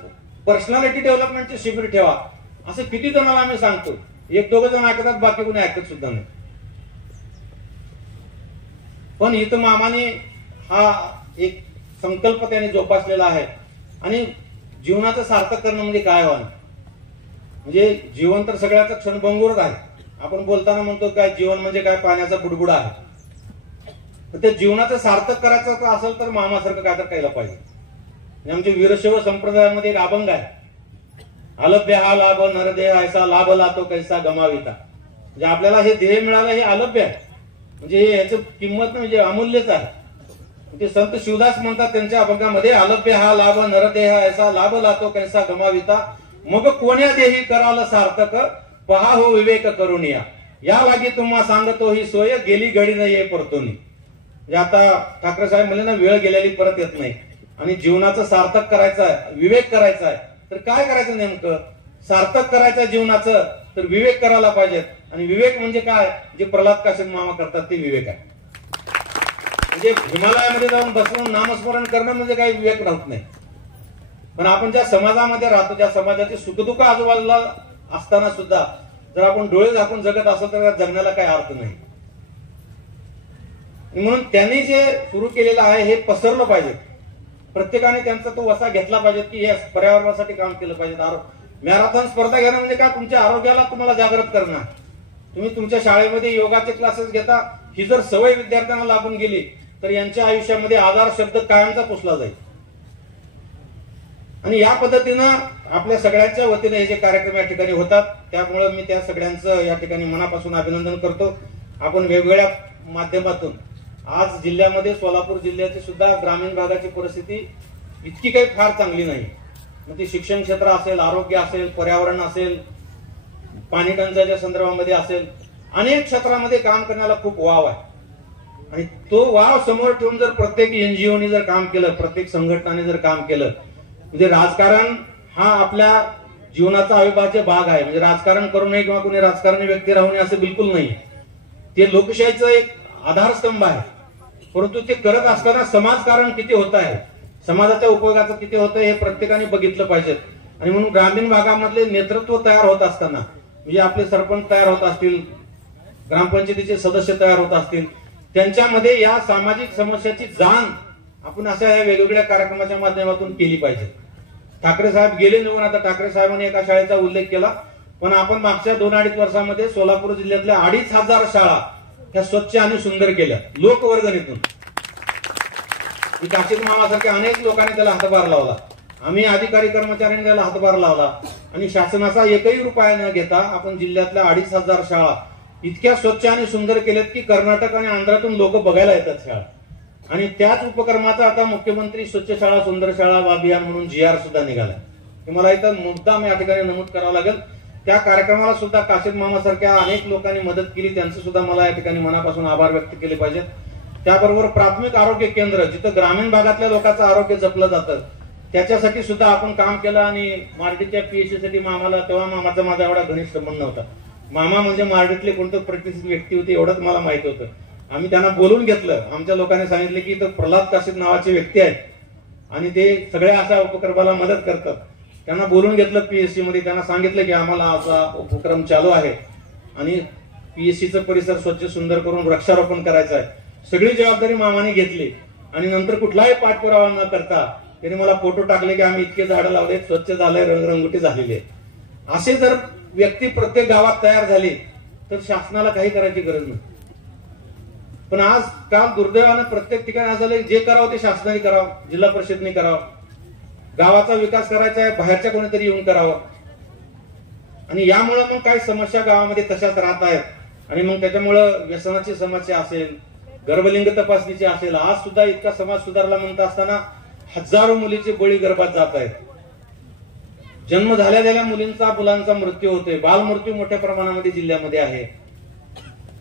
पर्सनॅलिटी डेव्हलपमेंटचे शिबिर ठेवा. असं किती जणांना आम्ही सांगतो, एक दोघं जण ऐकतात, बाकी कोणी ऐकत सुद्धा नाही. पण इथं मामाने हा एक संकल्प त्याने जोपासलेला आहे. आणि जीवनाचं सार्थक करणं म्हणजे काय व्हावं, म्हणजे जीवन तर सगळ्याचं क्षणभंगूरच आहे. आपण बोलताना म्हणतो काय जीवन म्हणजे काय, पाण्याचा बुडबुडा आहे. तर ते जीवनाचं सार्थक करायचं असेल तर मामासारखं काय तर केलं पाहिजे. आमच्या वीरशैव संप्रदायामध्ये एक अभंग आहे, अलभ्य हा लाभ नरदेह ऐसा लाभ लातो कैसा गमाविता. म्हणजे आपल्याला हे ध्येय मिळालं हे अलभ्य आहे, म्हणजे याची किंमत म्हणजे अमूल्यच आहे. ते संत शिवदास म्हणतात त्यांच्या अभंगामध्ये, अलभ्य हा लाभ नरदेह ऐसा लाभ लातो कैसा गमाविता, मग कोण्या देही कराल सार्थक, पहा हो विवेक करुनिया, या लागी तुम्हा सांगतो ही सोय, गेली घडी न ये परतोनी. म्हणजे आता ठाकरे साहेब म्हणले ना, वेळ गेलेली परत येत नाही. आणि जीवनाचं सार्थक करायचं आहे, विवेक करायचा आहे, तर काय करायचं नेमकं, सार्थक करायचं जीवनाचं तर विवेक करायला पाहिजेत. आणि विवेक म्हणजे काय, जे प्रल्हाद काशीद मामा करतात ते विवेक आहे. म्हणजे हिमालयामध्ये जाऊन बसून नामस्मरण करणं म्हणजे काही विवेक राहत नाही. पण आपण ज्या समाजामध्ये राहतो, ज्या समाजाचे सुखदुःख आजूबाजूला असताना सुद्धा जर आपण डोळे झाकून जगत असेल तर जगण्याला काही अर्थ नाही. म्हणून त्यांनी जे सुरू केलेलं आहे हे पसरलं पाहिजे. प्रत्येकाने त्यांचा तो वसा घेतला पाहिजे की हे पर्यावरणासाठी काम केलं पाहिजे. मॅरेथॉन स्पर्धा घेणं म्हणजे काय, तुमच्या आरोग्याला तुम्हाला जागृत करणं. तुम्ही तुमच्या शाळेमध्ये योगाचे क्लासेस घेता, ही जर सवय विद्यार्थ्यांना लागून गेली तर यांच्या आयुष्यामध्ये आधार शब्द कायमचा पुसला जाईल. आणि या पद्धतीनं आपल्या सगळ्यांच्या वतीने हे जे कार्यक्रम या ठिकाणी होतात, त्यामुळे मी त्या सगळ्यांचं या ठिकाणी मनापासून अभिनंदन करतो. आपण वेगवेगळ्या माध्यमातून आज जिल्ह्यामध्ये, सोलापूर जिल्ह्याची सुद्धा ग्रामीण भागाची परिस्थिती इतकी काही फार चांगली नाही. मग ते शिक्षण क्षेत्र असेल, आरोग्य असेल, पर्यावरण असेल, पाणी टंचाईच्या संदर्भामध्ये असेल, अनेक क्षेत्रामध्ये काम करण्याला खूप वाव आहे. आणि तो वाव समोर ठेवून जर प्रत्येक एनजीओनी जर काम केलं, प्रत्येक संघटनाने जर काम केलं, म्हणजे राजकारण हा आपल्या जीवनाचा अविभाज्य भाग आहे. म्हणजे राजकारण करू नये किंवा कुणी राजकारणी व्यक्ती राहू नये असं बिलकुल नाही. ते लोकशाहीचं एक आधारस्तंभ आहे. परंतु ते करत असताना समाजकारण किती होत आहे, समाजाच्या उपयोगाचं किती होतं हे प्रत्येकाने बघितलं पाहिजे. आणि म्हणून ग्रामीण भागामधले नेतृत्व तयार होत असताना, म्हणजे आपले सरपंच तयार होत असतील, ग्रामपंचायतीचे सदस्य तयार होत असतील, त्यांच्यामध्ये या सामाजिक समस्याची जाण आपण अशा या वेगवेगळ्या कार्यक्रमाच्या माध्यमातून केली पाहिजे. ठाकरे साहेब गेले निघून, आता ठाकरे साहेबांनी एका शाळेचा उल्लेख केला, पण आपण मागच्या 2-2.5 वर्षामध्ये सोलापूर जिल्ह्यातल्या 2,500 शाळा ह्या स्वच्छ आणि सुंदर केल्या लोकवर्गणीतून. काशीद मामासारख्या अनेक लोकांनी त्याला हातभार लावला, आम्ही अधिकारी कर्मचाऱ्यांनी त्याला हातभार लावला. आणि शासनाचा एकही रुपया न घेता आपण जिल्ह्यातल्या 2,500 शाळा इतक्या स्वच्छ आणि सुंदर केल्यात की कर्नाटक आणि आंध्रातून लोक बघायला येतात शाळा. आणि त्याच उपक्रमाचा आता मुख्यमंत्री स्वच्छ शाळा सुंदर शाळा अभियान म्हणून GR सुद्धा निघाला. मला इथं मुद्दाम या ठिकाणी नमूद करावं लागेल, त्या कार्यक्रमाला सुद्धा काशीद मामासारख्या अनेक लोकांनी मदत केली, त्यांचं सुद्धा मला या ठिकाणी मनापासून आभार व्यक्त केले पाहिजेत. त्याबरोबर प्राथमिक आरोग्य केंद्र, जिथं ग्रामीण भागातल्या लोकांचं आरोग्य जपलं जातं, त्याच्यासाठी सुद्धा आपण काम केलं. आणि मार्डीच्या PHC साठी मामाला, तेव्हा मामाचा माझा एवढा घनिष्ठ संबंध नव्हता. मामा म्हणजे मार्डीतले कोणतं प्रतिष्ठित व्यक्ती होते एवढंच मला माहित होतं. आम्ही त्यांना बोलून घेतलं, आमच्या लोकांनी सांगितलं की इथं प्रल्हाद काशीद नावाचे व्यक्ती आहेत आणि ते सगळ्या अशा उपक्रमाला मदत करतात. त्यांना बोलून घेतलं PHC मध्ये, त्यांना सांगितलं की आम्हाला असा उपक्रम चालू आहे. आणि PSCचं परिसर स्वच्छ सुंदर करून वृक्षारोपण करायचं आहे. सगळी जबाबदारी मामाने घेतली आणि नंतर कुठलाही पाठपुरावा न करता त्यांनी मला फोटो टाकले की आम्ही इतके झाडं लावले, स्वच्छ झालंय, रंगरंगोटी झालेली आहे. असे जर व्यक्ती प्रत्येक गावात तयार झाली तर शासनाला काही करायची गरज नाही. पण आज काल दुर्दैवानं प्रत्येक ठिकाणी असं झालं जे करावं ते शासनाने करावं, जिल्हा परिषदने करावं. गावाचा विकास करायचा आहे, बाहेरच्या कोणीतरी येऊन करावं. आणि यामुळे मग काही समस्या गावामध्ये तशाच राहत आहेत. आणि मग त्याच्यामुळं व्यसनाची समस्या असेल, गर्भलिंग तपासणीची असेल. आज सुद्धा इतका समाज सुधारला म्हणत असताना हजारो मुलीचे बळी गर्भात जात आहेत. जन्म झाल्या मुलांचा मृत्यू होतोय. बालमृत्यू मोठ्या प्रमाणामध्ये जिल्ह्यामध्ये आहे.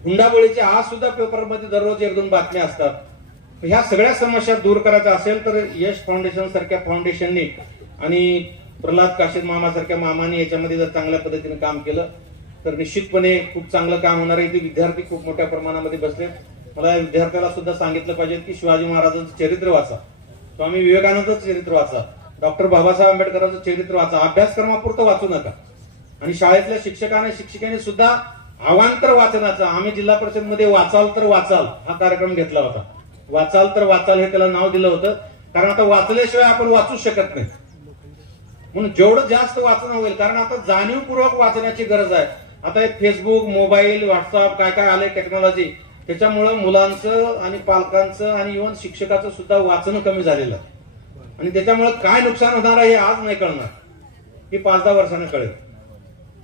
हुंडाबळीचे आज सुद्धा पेपरमध्ये दररोज 1-2 बातम्या असतात. ह्या सगळ्या समस्या दूर करायच्या असेल तर यश फाउंडेशन सारख्या फाउंडेशननी आणि प्रल्हाद काशीद मामा सारख्या मामाने याच्यामध्ये जर चांगल्या पद्धतीने काम केलं तर निश्चितपणे खूप चांगलं काम होणार आहे. इथे विद्यार्थी खूप मोठ्या प्रमाणामध्ये बसले. मला या विद्यार्थ्याला सुद्धा सांगितलं पाहिजे की शिवाजी महाराजांचं चरित्र वाचा, स्वामी विवेकानंदांचं चरित्र वाचा, डॉक्टर बाबासाहेब आंबेडकरांचं चरित्र वाचा. अभ्यासक्रमापुरतं वाचू नका. आणि शाळेतल्या शिक्षकांनी सुद्धा अवांतर वाचनाचा, आम्ही जिल्हा परिषदमध्ये वाचाल तर वाचाल हा कार्यक्रम घेतला होता. वाचाल तर वाचाल हे त्याला नाव दिलं होतं. कारण आता वाचल्याशिवाय आपण वाचू शकत नाही. म्हणून जेवढं जास्त वाचन होईल, कारण आता जाणीवपूर्वक वाचण्याची गरज आहे. आता हे फेसबुक, मोबाईल, व्हॉट्सअप काय काय आलंय टेक्नॉलॉजी, त्याच्यामुळं मुलांचं आणि पालकांचं आणि इव्हन शिक्षकाचं सुद्धा वाचन कमी झालेलं आहे. आणि त्याच्यामुळे काय नुकसान होणार आहे हे आज नाही कळणार, हे 5-10 वर्षांनी कळेल.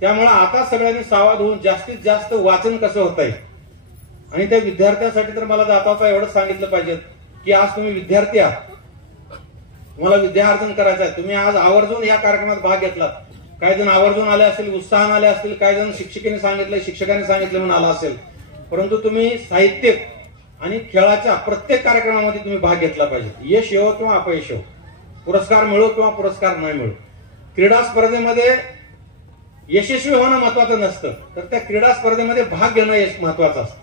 त्यामुळे आता सगळ्यांनी सावध होऊन जास्तीत जास्त वाचन कसं होत आहे. आणि त्या विद्यार्थ्यांसाठी तर मला जाता एवढंच सांगितलं पाहिजे की आज तुम्ही विद्यार्थी आहात, तुम्हाला विद्यार्जन करायचं आहे. तुम्ही आज आवर्जून या कार्यक्रमात भाग घेतलात. काही जण आवर्जून आले असतील, उत्साहाने आले असतील, काही जण शिक्षकांनी सांगितलं म्हणून आला असेल. परंतु तुम्ही साहित्य आणि खेळाच्या प्रत्येक कार्यक्रमामध्ये तुम्ही भाग घेतला पाहिजे. यश येवो किंवा अपयश येवो, पुरस्कार मिळो किंवा पुरस्कार नाही मिळो, क्रीडा स्पर्धेमध्ये यशस्वी होणं महत्वाचं नसतं, तर त्या क्रीडा स्पर्धेमध्ये भाग घेणं महत्वाचं असतं.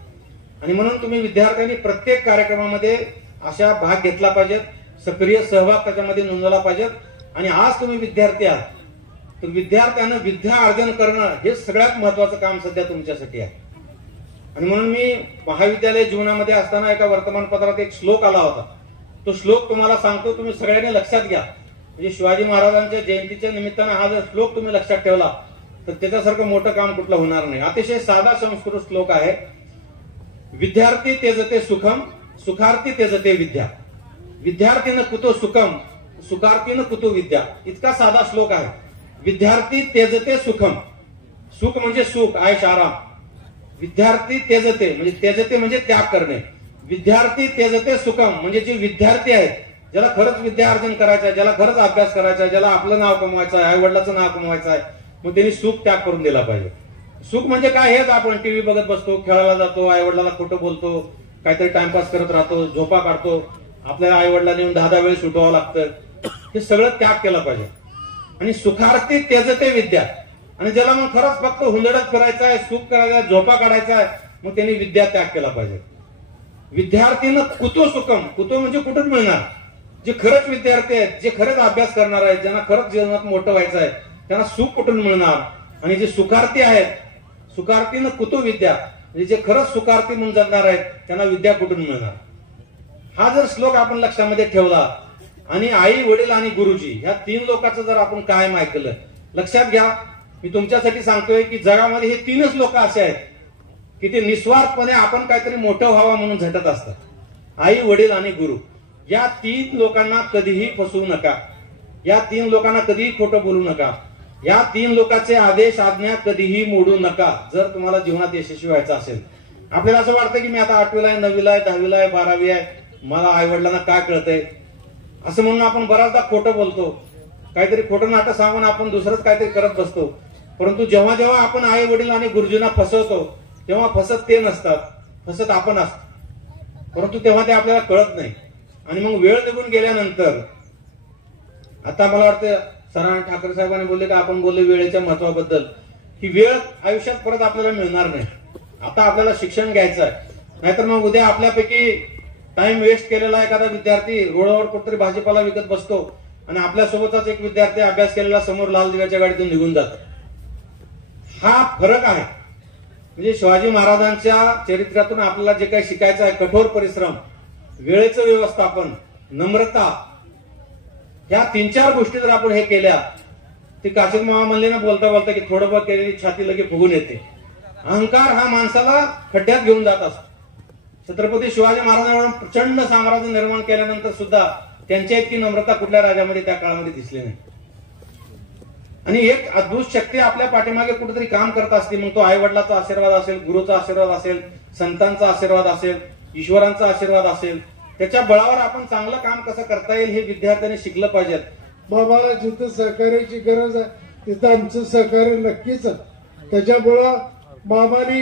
आणि म्हणून तुम्ही विद्यार्थ्यांनी प्रत्येक कार्यक्रमामध्ये अशा भाग घेतला पाहिजे, सक्रिय सहभाग त्याच्यामध्ये नोंदवला पाहिजे. आणि आज तुम्ही विद्यार्थी आहात तर विद्यार्थ्यांना विद्या अर्जन करणं हे सगळ्यात महत्वाचं काम सध्या तुमच्यासाठी आहे. आणि म्हणून मी महाविद्यालय जीवनामध्ये असताना एका वर्तमानपत्रात एक श्लोक आला होता. तो श्लोक तुम्हाला सांगतो, तुम्ही सगळ्यांनी लक्षात घ्या. म्हणजे शिवाजी महाराजांच्या जयंतीच्या निमित्तानं हा जर श्लोक तुम्ही लक्षात ठेवला तर त्याच्यासारखं मोठं काम कुठलं होणार नाही. अतिशय साधा संस्कृत श्लोक आहे. विद्यार्थी तेजते सुखम, सुखार्थी तेजते विद्या, विद्यार्थीनं कुतो सुखम, सुखार्थीनं कुतो विद्या. इतका साधा श्लोक आहे. विद्यार्थी तेजते सुखम, सुख म्हणजे सुख, आयश आराम. विद्यार्थी तेजते म्हणजे त्याग करणे. विद्यार्थी तेजते सुखम म्हणजे जे विद्यार्थी आहेत, ज्याला खरंच विद्यार्जन करायचं आहे, ज्याला खरंच अभ्यास करायचा आहे, ज्याला आपलं नाव कमवायचं आहे, आई वडिलाचं नाव कमवायचं आहे, मग त्यांनी सुख त्याग करून दिला पाहिजे. सुख म्हणजे काय, हेच आपण टीव्ही बघत बसतो, खेळायला जातो, आई वडिलांना खोटं बोलतो, काहीतरी टाइमपास करत राहतो, झोपा काढतो, आपल्याला आई वडिलांनी येऊन 10 वेळेस उठवावं लागतं. हे सगळं त्याग केला पाहिजे. आणि सुखार्थी तेजते विद्या, आणि ज्याला मग खरंच फक्त हुंदडत फिरायचं आहे, सुख करायचं आहे, झोपा काढायचा आहे, मग त्यांनी विद्या त्याग केला पाहिजे. विद्यार्थीनं कुतो सुखम, कुतो म्हणजे कुठून मिळणार, जे खरंच विद्यार्थी आहेत, जे खरंच अभ्यास करणार आहेत, ज्यांना खरंच जीवनात मोठं व्हायचं आहे, त्यांना सुख कुठून मिळणार. आणि जे सुखार्थी आहेत, सुखार्थीनं कुतो विद्या म्हणजे जे खरंच सुखार्थी म्हणून जगणार आहेत, त्यांना विद्या कुठून मिळणार. हा जर श्लोक आपण लक्षामध्ये ठेवला आणि आई वडील आणि गुरुजी ह्या 3 लोकांचं जर आपण कायम ऐकलं, लक्षात घ्या, मी तुमच्यासाठी सांगतोय की जगामध्ये हे 3च लोक असे आहेत की ते निस्वार्थपणे आपण काहीतरी मोठं व्हावं म्हणून झटत असतात. आई वडील आणि गुरु, या 3 लोकांना कधीही फसवू नका. या 3 लोकांना कधीही खोटं बोलू नका. या 3 लोकांचे आदेश आज्ञा कधीही मोडू नका जर तुम्हाला जीवनात यशस्वी व्हायचं असेल. आपल्याला असं वाटतं की मी आता 8वीला आहे, 9वीला आहे, 10वीला आहे, 12वी आहे, मला आई वडिलांना काय कळतंय असं म्हणून आपण बराचदा खोटं बोलतो, काहीतरी खोटं नाटक सांगून आपण दुसरंच काहीतरी करत बसतो. परंतु जेव्हा जेव्हा आपण आई वडील आणि गुरुजींना फसवतो तेव्हा फसत ते नसतात, फसत आपण असतो. परंतु तेव्हा ते आपल्याला कळत नाही. आणि मग वेळ निघून गेल्यानंतर, आता मला वाटतं सरांनी ठाकरे साहेबांनी बोलले का आपण बोलले वेळेच्या महत्वाबद्दल, ही वेळ आयुष्यात परत आपल्याला मिळणार नाही. आता आपल्याला शिक्षण घ्यायचं आहे, नाहीतर मग उद्या आपल्यापैकी टाइम वेस्ट केलेला एखादा विद्यार्थी रोडावर कुठतरी भाजीपाला विकत बसतो आणि आपल्यासोबतच एक विद्यार्थी अभ्यास केलेला समोर लाल दिव्याच्या गाडीतून निघून जातो. हा फरक आहे. म्हणजे शिवाजी महाराजांच्या चरित्रातून आपल्याला जे काही शिकायचं आहे, कठोर परिश्रम, वेळेचं व्यवस्थापन, नम्रता, ह्या 3-4 गोष्टी जर आपण हे केल्या, ते काशीद मामा म्हणले ना बोलता बोलता की थोडं बहुत केलेली छाती लगे फुगून येते. अहंकार हा माणसाला खड्ड्यात घेऊन जात असतो. छत्रपती शिवाजी महाराजांना प्रचंड साम्राज्य निर्माण केल्यानंतर सुद्धा त्यांच्या इतकी नम्रता कुठल्या राजामध्ये त्या काळामध्ये दिसली नाही. आणि एक अद्भुत शक्ती आपल्या पाठीमागे कुठेतरी काम करत असते. मग तो आई वडिलाचा आशीर्वाद असेल, गुरुचा आशीर्वाद असेल, संतांचा आशीर्वाद असेल, ईश्वरांचा आशीर्वाद असेल. त्याच्या बळावर आपण चांगलं काम कसं करता येईल हे विद्यार्थ्यांनी शिकलं पाहिजे. बाबाला जिथं सहकार्याची गरज आहे तिथं आमचं सहकार्य नक्कीच आहे. त्याच्यामुळं बाबांनी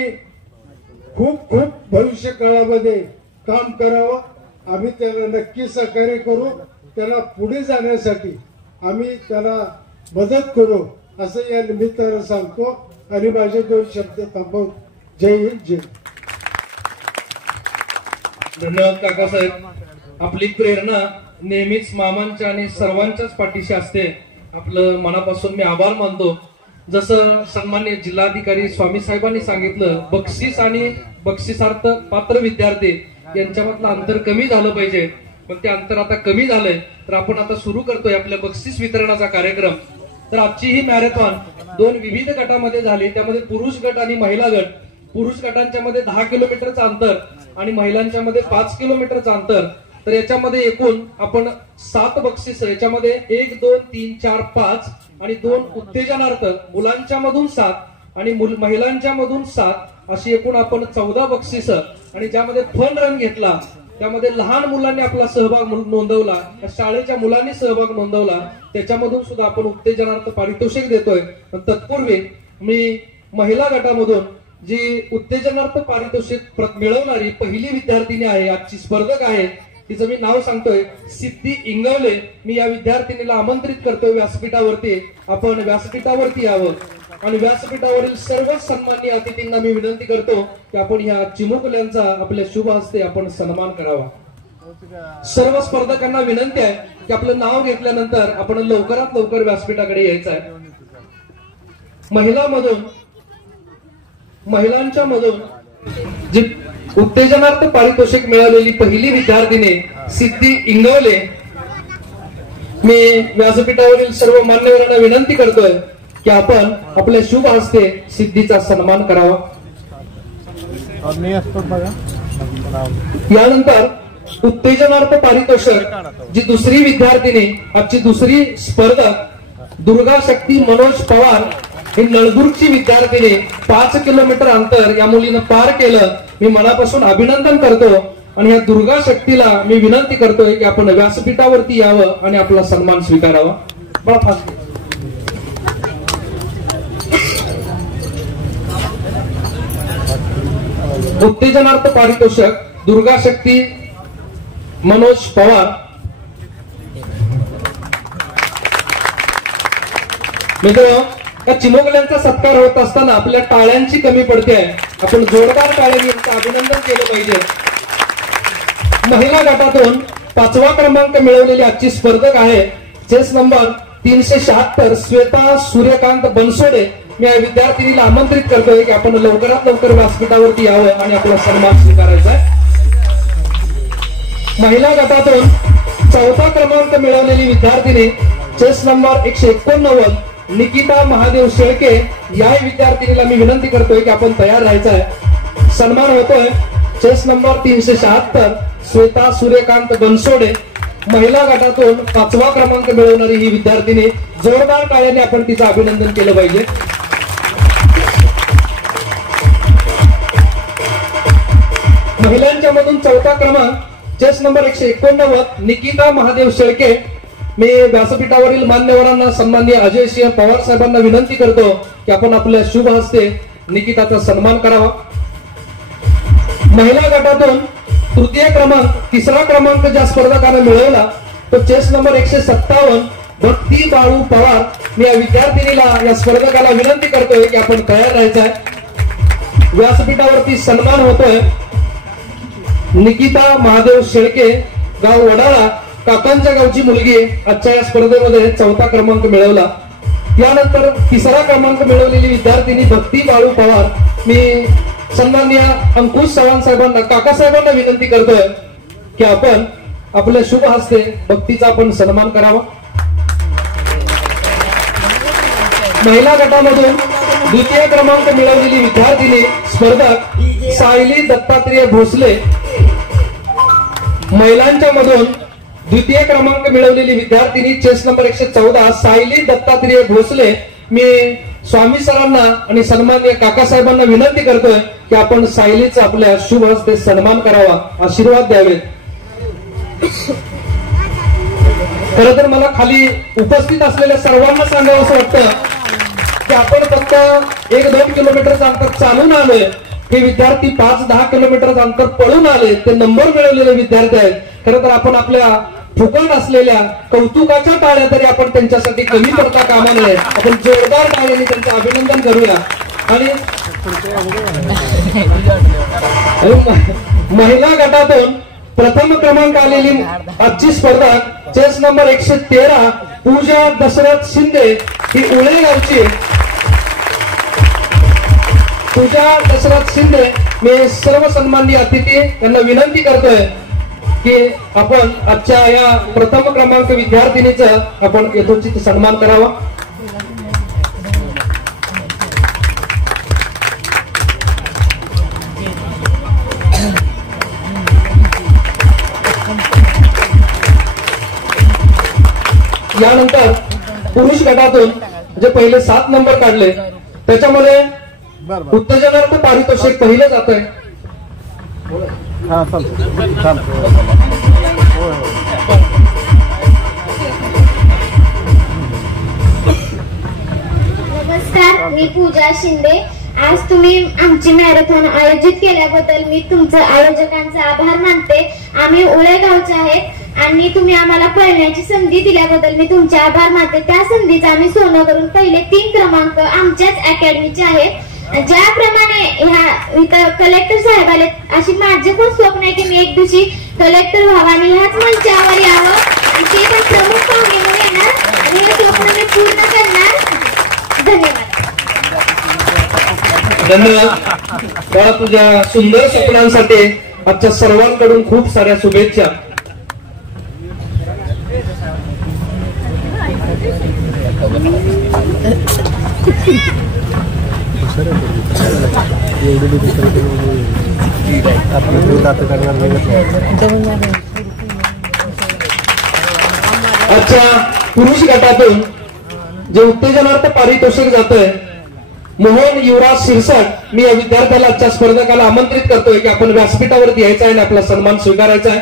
खूप भविष्य काळामध्ये काम करावं. आम्ही त्याला नक्की सहकार्य करू. त्याला पुढे जाण्यासाठी आम्ही त्याला मदत करू असं या निमित्तानं सांगतो आणि माझे 2 शब्द थांबवून जय हिंद, जय. धन्यवाद काकासाहेब. आपली प्रेरणा नेहमीच मामांच्या आणि सर्वांच्याच पाठीशी असते. आपलं मनापासून मी आभार मानतो. जसं सन्माननीय जिल्हाधिकारी स्वामी साहेबांनी सांगितलं, बक्षीस आणि बक्षिसार्थ पात्र विद्यार्थी यांच्यामधलं अंतर कमी झालं पाहिजे. पण ते अंतर आता कमी झालंय. तर आपण आता सुरू करतोय आपल्या बक्षीस वितरणाचा कार्यक्रम. तर आजची ही मॅरेथॉन 2 विविध गटामध्ये झाली. त्यामध्ये पुरुष गट आणि महिला गट. पुरुष गटांच्या मध्ये 10 किलोमीटरचं अंतर आणि महिलांच्या मध्ये 5 किलोमीटरचं अंतर. तर याच्यामध्ये एकूण आपण 7 बक्षीस, याच्यामध्ये 1, 2, 3, 4, 5 आणि 2 उत्तेजनार्थ, मुलांच्या मधून 7 आणि महिलांच्या मधून 7 अशी एकूण आपण 14 बक्षीस. आणि ज्यामध्ये फन रन घेतला त्यामध्ये लहान मुलांनी आपला सहभाग नोंदवला, शाळेच्या मुलांनी सहभाग नोंदवला, त्याच्यामधून सुद्धा आपण उत्तेजनार्थ पारितोषिक देतोय. पण तत्पूर्वी मी महिला गटामधून जी उत्तेजनार्थ पारितोषिक मिळवणारी पहिली विद्यार्थिनी आहे, आजची स्पर्धक आहे, तिचं मी नाव सांगतोय, सिद्धी इंगवले. मी या विद्यार्थिनीला आमंत्रित करतोय व्यासपीठावरती. आपण व्यासपीठावरती यावं आणि व्यासपीठावरील सर्व सन्माननीय अतिथींना मी विनंती करतो की आपण ह्या चिमुकल्यांचा आपल्या शुभ हस्ते आपण सन्मान करावा. सर्व स्पर्धकांना विनंती आहे की आपलं नाव घेतल्यानंतर आपण लवकरात लवकर व्यासपीठाकडे यायचं आहे. महिलांच्या मधून जी उत्तेजनार्थ पारितोषिक मिळालेली पहिली विद्यार्थिनी सिद्धी इंगवले. मी व्यासपीठावरील सर्व मान्यवरांना विनंती करतोय की आपण आपल्या शुभ हस्ते सिद्धीचा सन्मान करावा. यानंतर उत्तेजनार्थ पारितोषिक जी दुसरी विद्यार्थिनी, आजची दुसरी स्पर्धक दुर्गा शक्ती मनोज पवार, ही नळदुर्गची विद्यार्थिनी. 5 किलोमीटर अंतर या मुलीनं पार केलं. मी मनापासून अभिनंदन करतो. आणि या दुर्गा शक्तीला मी विनंती करतोय की आपण व्यासपीठावरती यावं आणि आपला सन्मान स्वीकारावा. बळा फास्ट. उत्तेजनार्थ पारितोषिक दुर्गा शक्ती मनोज पवार. मित्र, या चिमुकल्यांचा सत्कार होत असताना आपल्या टाळ्यांची कमी पडते आहे. आपण जोरदार टाळ्यांनी यांचं अभिनंदन केलं पाहिजे. महिला गटातून 5वा क्रमांक मिळवलेली आजची स्पर्धक आहे, चेस नंबर 376 श्वेता सूर्यकांत बनसोडे. मी या विद्यार्थिनीला आमंत्रित करतोय की आपण लवकरात लवकर व्यासपीठावरती यावं आणि आपला सन्मान स्वीकारायचा आहे. महिला गटातून 4था क्रमांक मिळवलेली विद्यार्थिनी, चेस नंबर 189 निकिता महादेव शेळके. या विद्यार्थिनीला मी विनंती करतोय की आपण तयार राहायचं आहे. सन्मान होतोय चेस नंबर 376 श्वेता सूर्यकांत बनसोडे. महिला गटातून 5वा क्रमांक मिळवणारी ही विद्यार्थिनी. जोरदार टाळ्याने आपण तिचं अभिनंदन केलं पाहिजे. महिलांच्या मधून 4था क्रमांक, चेस नंबर 189 निकिता महादेव शेळके. मी व्यासपीठावरील मान्यवरांना सन्माननीय अजय सिंह पवार साहेबांना विनंती करतो की आपण आपल्या शुभ हस्ते निकिताचा सन्मान करावा. महिला गटातून 3य क्रमांक, 3रा क्रमांक ज्या स्पर्धकांना मिळवला तो चेस नंबर 157 भक्ती बाळू पवार. मी या विद्यार्थिनीला, या स्पर्धकाला विनंती करतोय की आपण तयार राहायचं आहे. व्यासपीठावरती सन्मान होतोय निकिता महादेव शेळके, गाव वडाळा, काकांच्या गावची मुलगी. आजच्या या स्पर्धेमध्ये 4था क्रमांक मिळवला. यानंतर 3रा क्रमांक मिळवलेली विद्यार्थिनी भक्ती बाळू पवार. मी सन्माननीय अंकुश चव्हाण साहेबांना, काकासाहेबांना विनंती करतोय की आपण आपल्या शुभ हस्ते भक्तीचा आपण सन्मान करावा. महिला गटामधून द्वितीय क्रमांक मिळवलेली विद्यार्थिनी स्पर्धक सायली दत्तात्रेय भोसले. महिलांच्या मधून द्वितीय क्रमांक मिळवलेली विद्यार्थिनी चेस नंबर 114 सायली दत्तात्रेय भोसले. मी स्वामी सरांना आणि सन्माननीय काकासाहेबांना विनंती करतोय की आपण सायलीचा आपल्या शुभ हस्ते सन्मान करावा, आशीर्वाद द्यावे. खरं तर मला खाली उपस्थित असलेल्या सर्वांना सांगावं असं वाटतं की आपण फक्त 1-2 किलोमीटरचं अंतर चालून आलोय. हे विद्यार्थी 5-10 किलोमीटरचं अंतर पळून आले, ते नंबर मिळवलेले विद्यार्थी आहेत. खरं तर आपण आपल्या फुकट असलेल्या कौतुकाच्या टाळ्या तरी आपण त्यांच्यासाठी कमी पडता कामा नये. आपण जोरदार टाळ्यांनी त्यांचं अभिनंदन करूया. आणि महिला गटातून प्रथम क्रमांक आलेली आजची स्पर्धक चेस नंबर 113 पूजा दशरथ शिंदे ही उळेगावची. पूजा दशरथ शिंदे, मी सर्व सन्माननीय अतिथी यांना विनंती करतोय की आपण आजच्या या प्रथम क्रमांक विद्यार्थिनीचा आपण यथोचित सन्मान करावा. यानंतर पुरुष गटातून जे पहिले 7 नंबर काढले त्याच्यामध्ये उत्तेजनार्थ पारितोषिक पहिलं जात आहे. नमस्कार, मी पूजा शिंदे. आज तुम्ही आमची मॅरेथॉन आयोजित केल्याबद्दल मी तुमचं आयोजकांचा आभार मानते. आम्ही उळेगावचे आहेत आणि तुम्ही आम्हाला पळण्याची संधी दिल्याबद्दल मी तुमचे आभार मानते. त्या संधीचा आम्ही सोनं करून पहिले 3 क्रमांक आमच्याच अकॅडमीचे आहेत. ज्याप्रमाणे ह्या कलेक्टर साहेब आले, अशी माझे पण स्वप्न आहे की मी एक दिवशी कलेक्टर व्हावा आणि ह्याच मंचावर यावं आणि ते पण प्रमुख पाहुणे म्हणून येणार आणि हे स्वप्न मी पूर्ण करणार. धन्यवाद. धन्यवाद बाळा, तुझ्या सुंदर स्वप्नांसाठी आजच्या सर्वांकडून खूप साऱ्या शुभेच्छा. आजच्या पुरुष गटातून जे उत्तेजनार्थ पारितोषिक जातंय मोहन युवराज शिरसाट, मी या विद्यार्थ्याला आजच्या स्पर्धकाला आमंत्रित करतोय की आपण व्यासपीठावरती यायचं आहे आणि आपला सन्मान स्वीकारायचा आहे.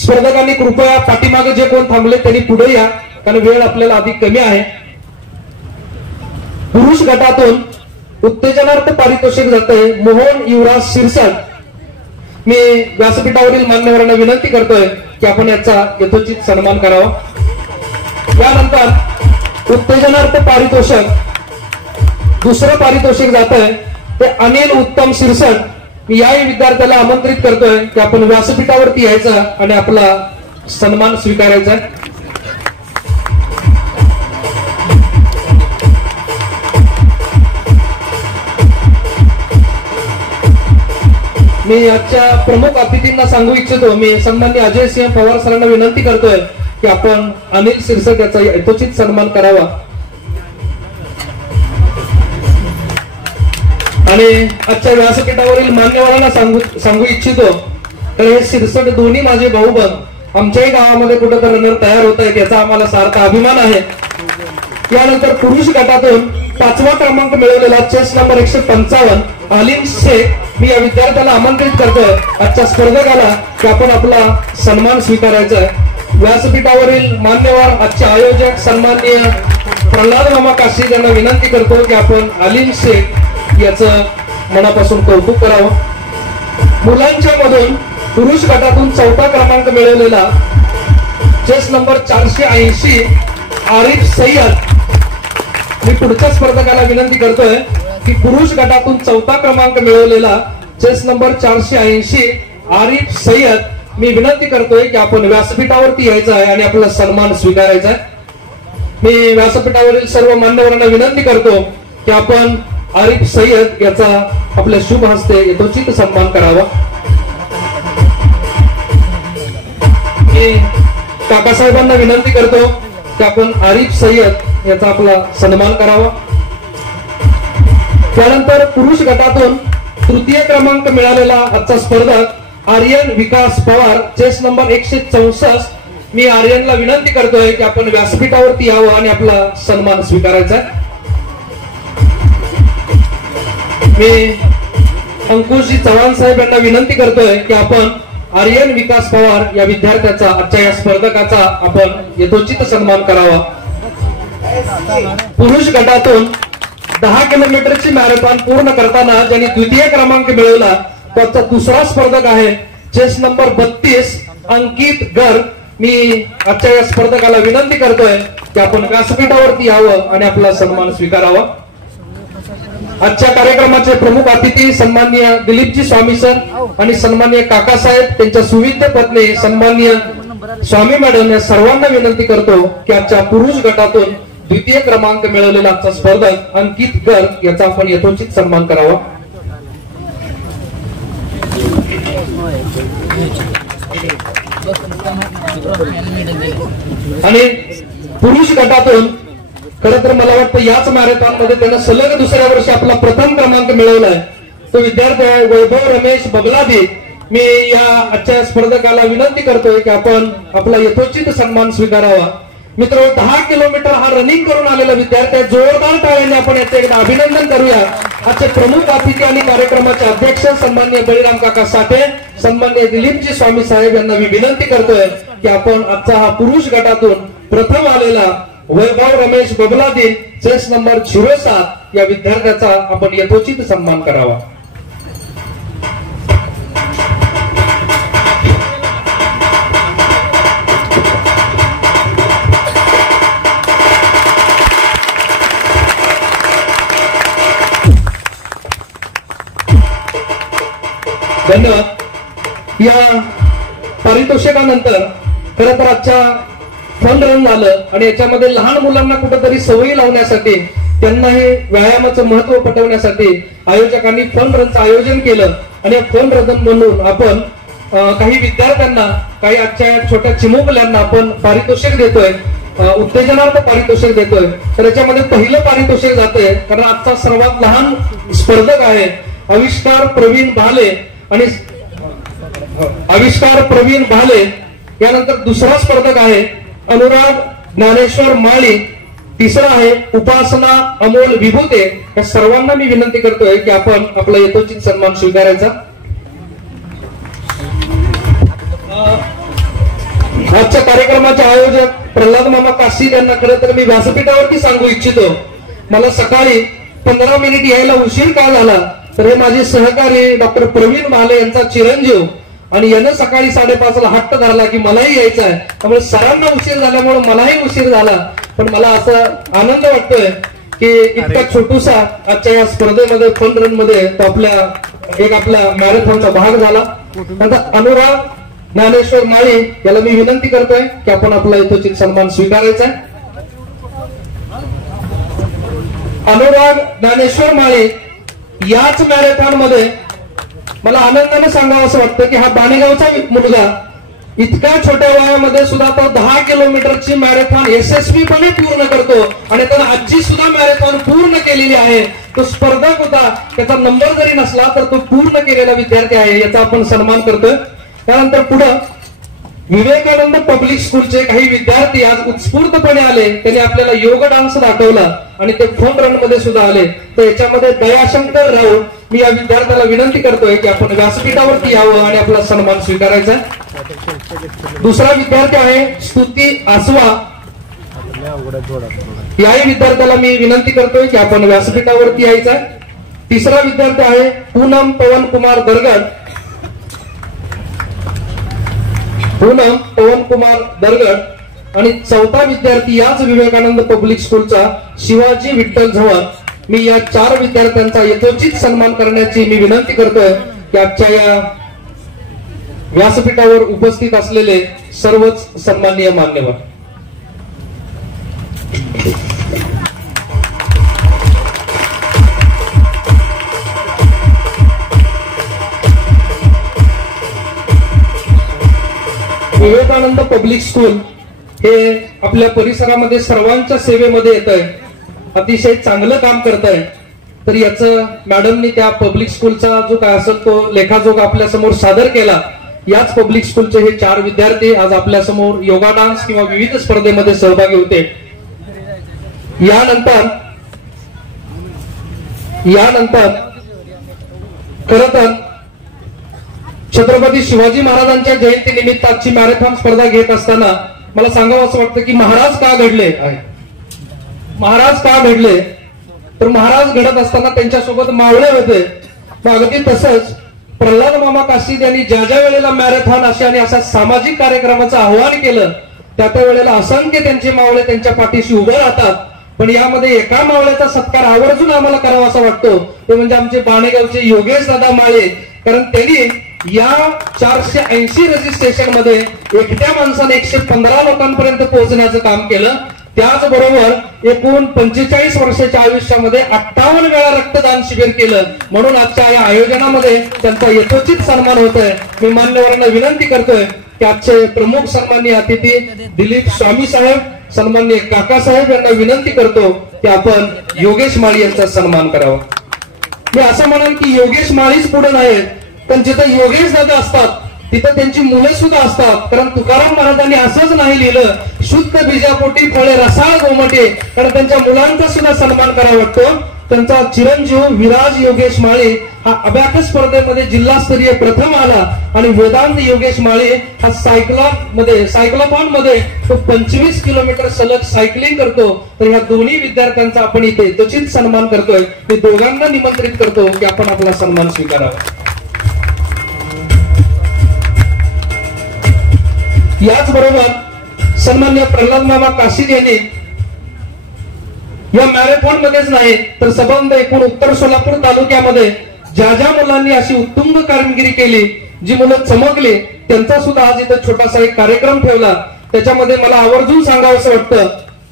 स्पर्धकांनी कृपया पाठीमागे जे कोण थांबले त्यांनी पुढे या, कारण वेळ आपल्याला अधिक कमी आहे. पुरुष गटातून उत्तेजनार्थ पारितोषिक जातंय मोहन युवराज शिरसाट. मी व्यासपीठावरील मान्यवरांना विनंती करतोय की आपण याचा यथोचित सन्मान करावा. यानंतर उत्तेजनार्थ पारितोषिक दुसरं पारितोषिक जात आहे ते अनिल उत्तम शिरसट. मी याही विद्यार्थ्याला आमंत्रित करतोय की आपण व्यासपीठावरती यायचं आणि आपला सन्मान स्वीकारायचा. मी आजच्या प्रमुख अतिथींना सांगू इच्छितो, मी सन्माननीय अजय सिंह पवार सरांना विनंती करतोय की आपण अनिल शिरसट याचा यथोचित सन्मान करावा. आणि आजच्या व्यासपीठावरील मान्यवरांना सांगू इच्छितो, तर हे शिरसट दोन्ही माझे भाऊबंद आमच्याही गावामध्ये कुठं तर रनर तयार होत आहेत, याचा आम्हाला सार्थ अभिमान आहे. यानंतर पुरुष गटातून 5वा क्रमांक मिळवलेला चेस नंबर 155 आलिम शेख, मी या विद्यार्थ्याला आमंत्रित करतोय आजच्या स्पर्धकाला की आपण आपला सन्मान स्वीकारायचा आहे. व्यासपीठावरील मान्यवर आजचे आयोजक सन्माननीय प्रल्हाद मामा काशी यांना विनंती करतो की आपण आलिम शेख याचं मनापासून कौतुक करावं. मुलांच्या मधून पुरुष गटातून 4था क्रमांक मिळवलेला चेस नंबर 480 आरिफ सय्यद, मी पुढच्या स्पर्धकाला विनंती करतोय की पुरुष गटातून 4था क्रमांक मिळवलेला चेस नंबर 480 आरिफ सय्यद, मी विनंती करतोय की आपण व्यासपीठावरती यायचं आहे आणि आपला सन्मान स्वीकारायचा आहे. मी व्यासपीठावरील सर्व मान्यवरांना विनंती करतो की आपण आरिफ सय्यद याचा आपल्या शुभ हस्ते यथोचित सन्मान करावा। मी काकासाहेबांना विनंती करतो की आपण आरिफ सय्यद याचा आपला सन्मान करावा। त्यानंतर पुरुष गटातून तृतीय क्रमांक मिळालेला आजचा स्पर्धक आर्यन विकास पवार, चेस नंबर 164। मी आर्यनला विनंती करतोय की आपण व्यासपीठावरती यावं आणि आपला सन्मान स्वीकारायचा आहे। मी अंकुशजी चव्हाण साहेब यांना विनंती करतोय की आपण आर्यन विकास पवार या विद्यार्थ्याचा, आजच्या या स्पर्धकाचा आपण यथोचित सन्मान करावा। पुरुष गटातून 10 किलोमीटरची मॅरेथॉन पूर्ण करताना ज्यांनी द्वितीय क्रमांक मिळवला त्याचा दुसरा स्पर्धक आहे चेस नंबर 32 अंकित गर्ग। मी आजच्या या स्पर्धकाला विनंती करतोय की आपण व्यासपीठावरती यावं आणि आपला सन्मान स्वीकारावा। आजच्या कार्यक्रमाचे प्रमुख अतिथी सन्माननीय दिलीपजी स्वामी सर आणि सन्माननीय काकासाहेब, त्यांच्या सुविद्य पत्नी सन्माननीय स्वामी मॅडम या सर्वांना विनंती करतो की आजच्या पुरुष गटातून द्वितीय क्रमांक मिळवलेला आजचा स्पर्धक अंकित गर्ग याचा आपण यथोचित सन्मान करावा। आणि पुरुष गटातून खरं तर मला वाटतं याच मॅरेथॉन मध्ये त्यानं सलग दुसऱ्या वर्षी आपला प्रथम क्रमांक मिळवलाय तो विद्यार्थी आहे वैभव रमेश बगलादी। मी या आजच्या स्पर्धकाला विनंती करतोय की आपण आपला यथोचित सन्मान स्वीकारावा। मित्र 10 किलोमीटर हा रनिंग करून आलेला विद्यार्थी आहे, जोरदार टाळ्यांनी आपण याचे एकदा अभिनंदन करूया। आजचे प्रमुख अतिथी आणि कार्यक्रमाचे अध्यक्ष सन्माननीय बळीराम काका साठे, सन्माननीय दिलीपजी स्वामी साहेब यांना मी विनंती करतोय की आपण आजचा हा पुरुष गटातून प्रथम आलेला वैभव रमेश बबलादी चेस नंबर 07 या विद्यार्थ्याचा आपण यथोचित सन्मान करावा। धन्यवाद। या पारितोषिकानंतर खरं तर आजच्या फन रन झालं आणि याच्यामध्ये लहान मुलांना कुठेतरी सवयी लावण्यासाठी, त्यांना हे व्यायामाचं महत्व पटवण्यासाठी आयोजकांनी फन रनचं आयोजन केलं आणि फन रन म्हणून आपण काही विद्यार्थ्यांना, काही आजच्या छोट्या चिमुकल्यांना आपण पारितोषिक देतोय, उत्तेजनार्थ पारितोषिक देतोय। तर याच्यामध्ये पहिलं पारितोषिक जातंय कारण आजचा सर्वात लहान स्पर्धक आहे आविष्कार प्रवीण भाले आणि यानंतर दुसरा स्पर्धक आहे अनुराग ज्ञानेश्वर माळी, तिसरा आहे उपासना अमोल विभूते। या सर्वांना मी विनंती करतोय की आपण आपला यथोचित सन्मान स्वीकारायचा। आजच्या कार्यक्रमाचे आयोजक प्रल्हाद मामा काशी यांना खरं तर मी व्यासपीठावरती सांगू इच्छितो, मला सकाळी 15 मिनिट यायला उशीर का झाला तर हे माझे सहकारी डॉक्टर प्रवीण भाले यांचा चिरंजीव आणि यानं सकाळी 5:30ला हट्ट धरला की मलाही यायचं आहे, त्यामुळे सरांना उशीर झाल्यामुळे मलाही उशीर झाला। पण मला असा आनंद वाटतोय की इतका छोटूसा आजच्या या स्पर्धेमध्ये फन रन मध्ये तो आपला मॅरेथॉनचा भाग झाला। आता अनुराग ज्ञानेश्वर माळी याला मी विनंती करतोय की आपण आपला यथोचित सन्मान स्वीकारायचा आहे। अनुराग ज्ञानेश्वर माळी याच मॅरेथॉन मध्ये मला आनंदाने सांगावं असं वाटतं की हा बाणेगावचा मुलगा इतक्या छोट्या वयामध्ये सुद्धा तो 10 किलोमीटरची मॅरेथॉन यशस्वीपणे पूर्ण करतो आणि त्यानं आजची सुद्धा मॅरेथॉन पूर्ण केलेली आहे। तो स्पर्धक होता, त्याचा नंबर जरी नसला तर तो पूर्ण केलेला विद्यार्थी आहे, याचा आपण सन्मान करतोय। त्यानंतर पुढे विवेकानंद पब्लिक स्कूलचे काही विद्यार्थी आज उत्स्फूर्तपणे आले, त्यांनी आपल्याला योग डान्स दाखवला आणि ते फन रन मध्ये सुद्धा आले। तर याच्यामध्ये दयाशंकर राऊत, मी या विद्यार्थ्याला विनंती करतोय की आपण व्यासपीठावरती यावं आणि आपला सन्मान स्वीकारायचा। दुसरा विद्यार्थी आहे स्तुती आसवा, याही विद्यार्थ्याला मी विनंती करतोय की आपण व्यासपीठावरती यायचं। तिसरा विद्यार्थी आहे पूनम पवन कुमार दरगड, आणि चौथा विद्यार्थी याच विवेकानंद पब्लिक स्कूलचा शिवाजी विठ्ठल झवळ। मी या 4 विद्यार्थ्यांचा यथोचित सन्मान करण्याची मी विनंती करतोय की आजच्या या व्यासपीठावर उपस्थित असलेले सर्वच सन्माननीय मान्यवर। विवेकानंद पब्लिक स्कूल हे आपल्या परिसरामध्ये सर्वांच्या सेवेमध्ये येत आहे, अतिशय चांगलं काम करत आहे. तर याचं मॅडमनी त्या पब्लिक स्कूलचा जो काय असेल तो लेखाजोग आपल्या समोर सादर केला. याच पब्लिक स्कूलचे हे 4 विद्यार्थी आज आपल्या समोर योगा डान्स किंवा विविध स्पर्धेमध्ये सहभागी होते. यानंतर खर तर छत्रपती शिवाजी महाराजांच्या जयंती निमित्त आजची मॅरेथॉन स्पर्धा घेत असताना मला सांगावं असं वाटतं की महाराज का घडले तर महाराज घडत असताना त्यांच्यासोबत मावळे होते. अगदी तसंच प्रल्हाद मामा काशीद यांनी ज्या ज्या वेळेला मॅरेथॉन अशा सामाजिक कार्यक्रमाचं आव्हान केलं त्या वेळेला असंख्य त्यांचे मावळे त्यांच्या पाठीशी उभे राहतात. पण यामध्ये एका मावळ्याचा सत्कार आवर्जून आम्हाला करावा असा वाटतो, ते म्हणजे आमचे बाणेगावचे योगेश दादा माळे. कारण त्यांनी या 480 रजिस्ट्रेशन मध्ये एकट्या माणसाने 115 लोकांपर्यंत पोहोचण्याचं काम केलं. त्याचबरोबर एकूण 45 वर्षाच्या आयुष्यामध्ये 58 वेळा रक्तदान शिबिर केलं. म्हणून आजच्या या आयोजनामध्ये त्यांचा यथोचित सन्मान होतोय. मी मान्यवरांना विनंती करतोय की आजचे प्रमुख सन्माननीय अतिथी दिलीप स्वामी साहेब, सन्माननीय काकासाहेब यांना विनंती करतो की आपण योगेश माळी यांचा सन्मान करावा. मी असं म्हणेन की योगेश माळीच पुढे नाहीत, पण जिथं योगेश दादा असतात तिथं त्यांची मुलं सुद्धा असतात. कारण तुकाराम महाराजांनी असंच नाही लिहिलं, शुद्ध बीजापोटी फळे रसाळ गोमटे. कारण त्यांच्या मुलांचा सुद्धा सन्मान करावा वाटतो. त्यांचा चिरंजीव विराज योगेश माळे हा अबॅकस स्पर्धेमध्ये जिल्हास्तरीय प्रथम आला आणि वेदांत योगेश माळे हा सायक्लोथॉन मध्ये तो 25 किलोमीटर सलग सायकलिंग करतो. तर ह्या दोन्ही विद्यार्थ्यांचा आपण इथे यथोचित सन्मान करतोय. मी दोघांना निमंत्रित करतो की आपण आपला सन्मान स्वीकारावा. याचबरोबर सन्मान्य प्रल्हाद मामा काशीद यांनी या मॅरेथॉन मध्येच नाही तर संबंध एकूण उत्तर सोलापूर तालुक्यामध्ये ज्या मुलांनी अशी उत्तुंग कामगिरी केली, जी मुलं चमकली, त्यांचा सुद्धा आज इथं छोटासा एक कार्यक्रम ठेवला. त्याच्यामध्ये मला आवर्जून सांगावं असं वाटतं,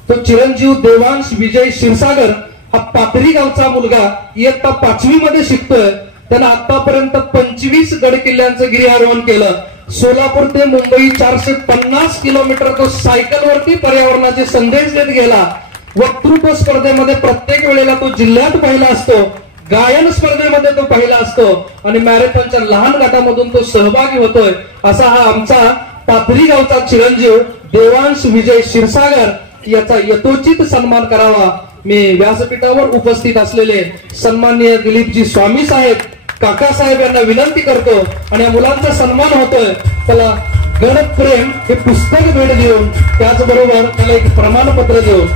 तो चिरंजीव देवांश विजय क्षीरसागर हा पाथरी गावचा मुलगा इयत्ता 5वी मध्ये शिकतोय. त्यानं आतापर्यंत 25 गड किल्ल्यांचं गिर्यारोहण केलं. सोलापूर ते मुंबई 450 किलोमीटर तो सायकलवरती पर्यावरणाचे संदेश देत गेला. वक्तृत्व स्पर्धेमध्ये प्रत्येक वेळेला तो जिल्ह्यात पहिला असतो, गायन स्पर्धेमध्ये तो पहिला असतो आणि मॅरेथॉनच्या लहान गटामधून तो सहभागी होतोय. असा हा आमचा पाथरी गावचा चिरंजीव देवांश विजय क्षीरसागर याचा यथोचित सन्मान करावा. मी व्यासपीठावर उपस्थित असलेले सन्माननीय दिलीपजी स्वामी साहेब, काकासाहेब यांना विनंती करतो आणि या मुलांचा सन्मान होतोय. त्याला गण प्रेम हे पुस्तक भेट देऊन त्याचबरोबर त्याला एक प्रमाणपत्र देऊन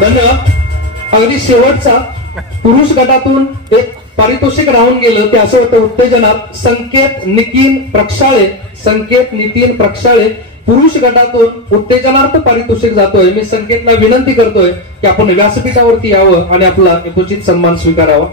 धन्यवाद. अगदी शेवटचा पुरुष गटातून एक पारितोषिक राहून गेलं ते असं होतं उत्तेजनात संकेत नितीन प्रक्षाळे पुरुष गटातून उत्तेजनार्थ पारितोषिक जातोय. मी संकेतला विनंती करतोय की आपण व्यासपीठावरती यावं आणि आपला यथोचित सन्मान स्वीकारावा.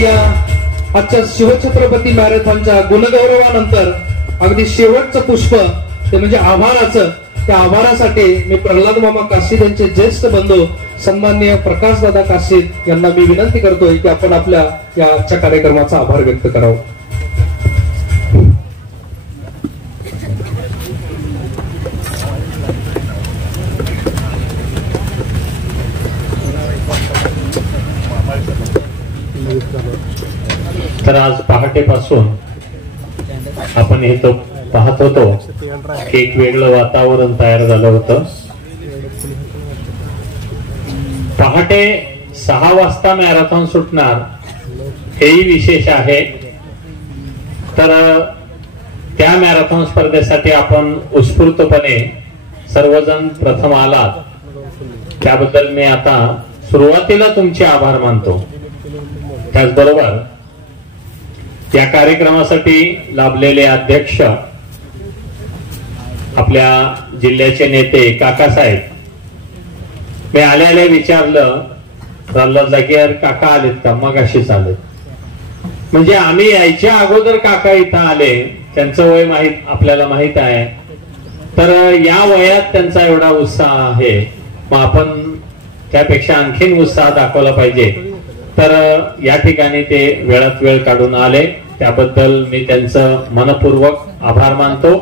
या आजच्या शिवछत्रपती मॅरेथॉनच्या गुणगौरवानंतर अगदी शेवटचं पुष्प ते म्हणजे आभाराचं. त्या आभारासाठी मी प्रल्हाद मामा काशीद यांचे ज्येष्ठ बंधू सन्माननीय प्रकाशदादा काशीद यांना मी विनंती करतोय की आपण आपल्या या आजच्या कार्यक्रमाचा आभार व्यक्त करावा. तर आज पहाटेपासून आपण हे तो पाहत होतो की एक वेगळं वातावरण तयार झालं होतं. पहाटे 6 वाजता मॅरेथॉन सुटणार हेही विशेष आहे. तर त्या मॅरेथॉन स्पर्धेसाठी आपण उत्स्फूर्तपणे सर्वजण प्रथम आलात त्याबद्दल मी आता सुरुवातीला तुमचे आभार मानतो. त्याचबरोबर या कार्यक्रमासाठी लाभलेले अध्यक्ष आपल्या जिल्ह्याचे नेते काकासाहेब, मी आल्याला विचारलं जागेवर काका आलेत का? मग अशीच आलेत. म्हणजे आम्ही यायच्या अगोदर काका इथं आले, त्यांचं वय आपल्याला माहित आहे, तर या वयात त्यांचा एवढा उत्साह आहे, मग आपण त्यापेक्षा आणखीन उत्साह दाखवला पाहिजे. तर या ठिकाणी ते वेळात वेळ काढून आले, त्याबद्दल मी त्यांचं मनपूर्वक आभार मानतो.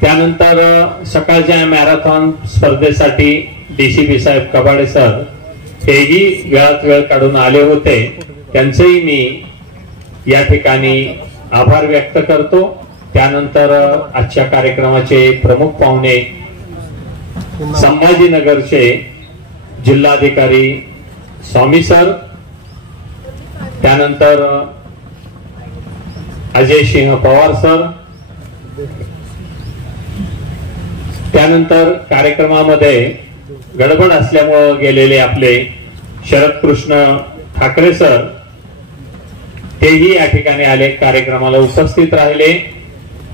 त्यानंतर सकाळच्या मॅरेथॉन स्पर्धेसाठी DCP साहेब कबाडे सर हेही वेळात वेळ काढून आले होते, त्यांचेही मी या ठिकाणी आभार व्यक्त करतो. त्यानंतर आजच्या कार्यक्रमाचे प्रमुख पाहुणे संभाजीनगरचे जिल्हाधिकारी स्वामी सर, त्यानंतर अजय सिंह पवार सर, त्यानंतर कार्यक्रमामध्ये गडबड असल्यामुळे गेलेले आपले शरद कृष्ण ठाकरे सर, तेही या ठिकाणी आले, कार्यक्रमाला उपस्थित राहिले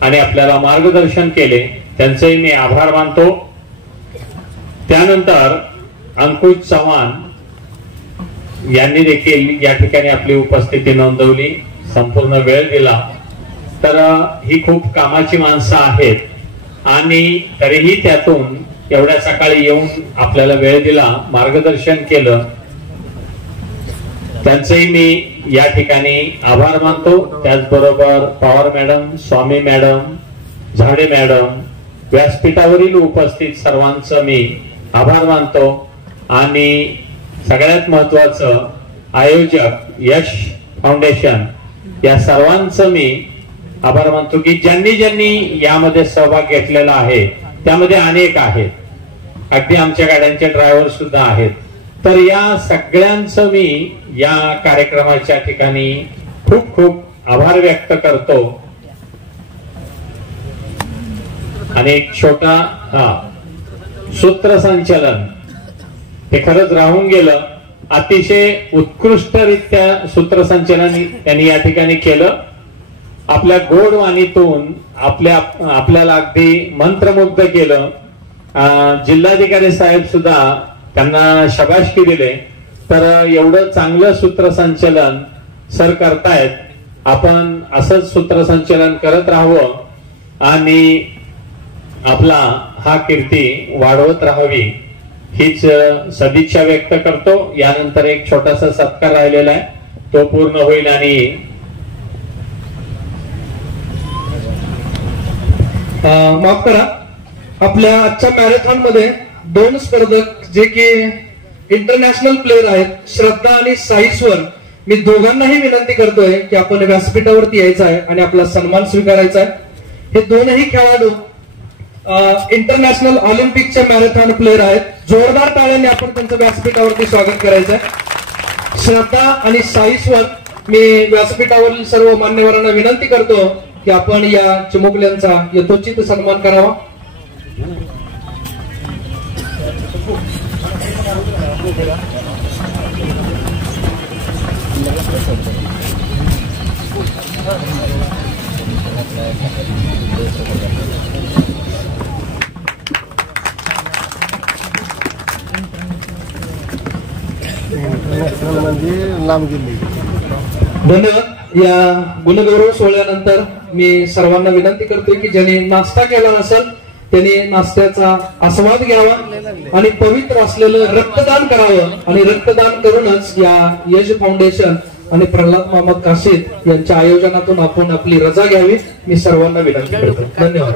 आणि आपल्याला मार्गदर्शन केले, त्यांचेही मी आभार मानतो. त्यानंतर अंकुश चव्हाण यांनी देखील या ठिकाणी आपली उपस्थिती नोंदवली, संपूर्ण वेळ दिला. तर ही खूप कामाची माणसं आहेत आणि तरीही त्यातून एवढ्या सकाळी येऊन आपल्याला वेळ दिला, मार्गदर्शन केलं, त्यांचेही मी या ठिकाणी आभार मानतो. त्याचबरोबर पवार मॅडम, स्वामी मॅडम, झाडे मॅडम, व्यासपीठावरील उपस्थित सर्वांचं मी आभार मानतो. आणि सगळ्यात महत्वाचं आयोजक यश फाउंडेशन या सर्वांचं मी आभार मानतो की ज्यांनी यामध्ये सहभाग घेतलेला आहे, त्यामध्ये अनेक आहेत, अगदी आमच्या गाड्यांचे ड्रायव्हर सुद्धा आहेत. तर या सगळ्यांचं मी या कार्यक्रमाच्या ठिकाणी खूप खूप आभार व्यक्त करतो. आणि एक छोटा सूत्रसंचलन ते खरंच राहून गेलं, अतिशय उत्कृष्टरित्या सूत्रसंचलन त्यांनी या ठिकाणी केलं. आपल्या गोड वाणीतून आपल्याला अगदी मंत्रमुग्ध केलं. जिल्हाधिकारी साहेब सुद्धा त्यांना शाबासकी दिले. तर एवढं चांगलं सूत्रसंचलन सर करतायत, आपण असंच सूत्रसंचलन करत राहावं आणि आपला हा कीर्ती वाढवत राहावी हीच सदिच्छा व्यक्त करतो. यानंतर एक छोटासा सत्कार राहिलेला आहे, तो पूर्ण होईल. आणि माफ करा, आपल्या आजच्या मॅरेथॉन मध्ये 2 स्पर्धक जे की इंटरनॅशनल प्लेयर आहेत, श्रद्धा आणि साईश्वर, मी दोघांनाही विनंती करतोय की आपण व्यासपीठावरती यायचं आहे आणि आपला सन्मान स्वीकारायचा आहे. हे दोनही खेळाडू इंटरनॅशनल ऑलिम्पिकचे मॅरेथॉन प्लेयर आहेत. जोरदार टाळ्यांनी आपण त्यांचं व्यासपीठावरती स्वागत करायचं आहे. श्रद्धा आणि साईश्वर, मी व्यासपीठावरील सर्व मान्यवरांना विनंती करतो की आपण या चिमुकल्यांचा यथोचित सन्मान करावा. धन्यवाद. या गुणगौरव सोहळ्यानंतर मी सर्वांना विनंती करतोय की ज्यांनी नाश्ता केला नसेल त्यांनी नाश्त्याचा आस्वाद घ्यावा आणि पवित्र असलेलं रक्तदान करावं. आणि रक्तदान करूनच या यश फाउंडेशन आणि प्रल्हाद मोहम्मद काशीद यांच्या आयोजनातून आपण आपली रजा घ्यावी, मी सर्वांना विनंती करतो. धन्यवाद.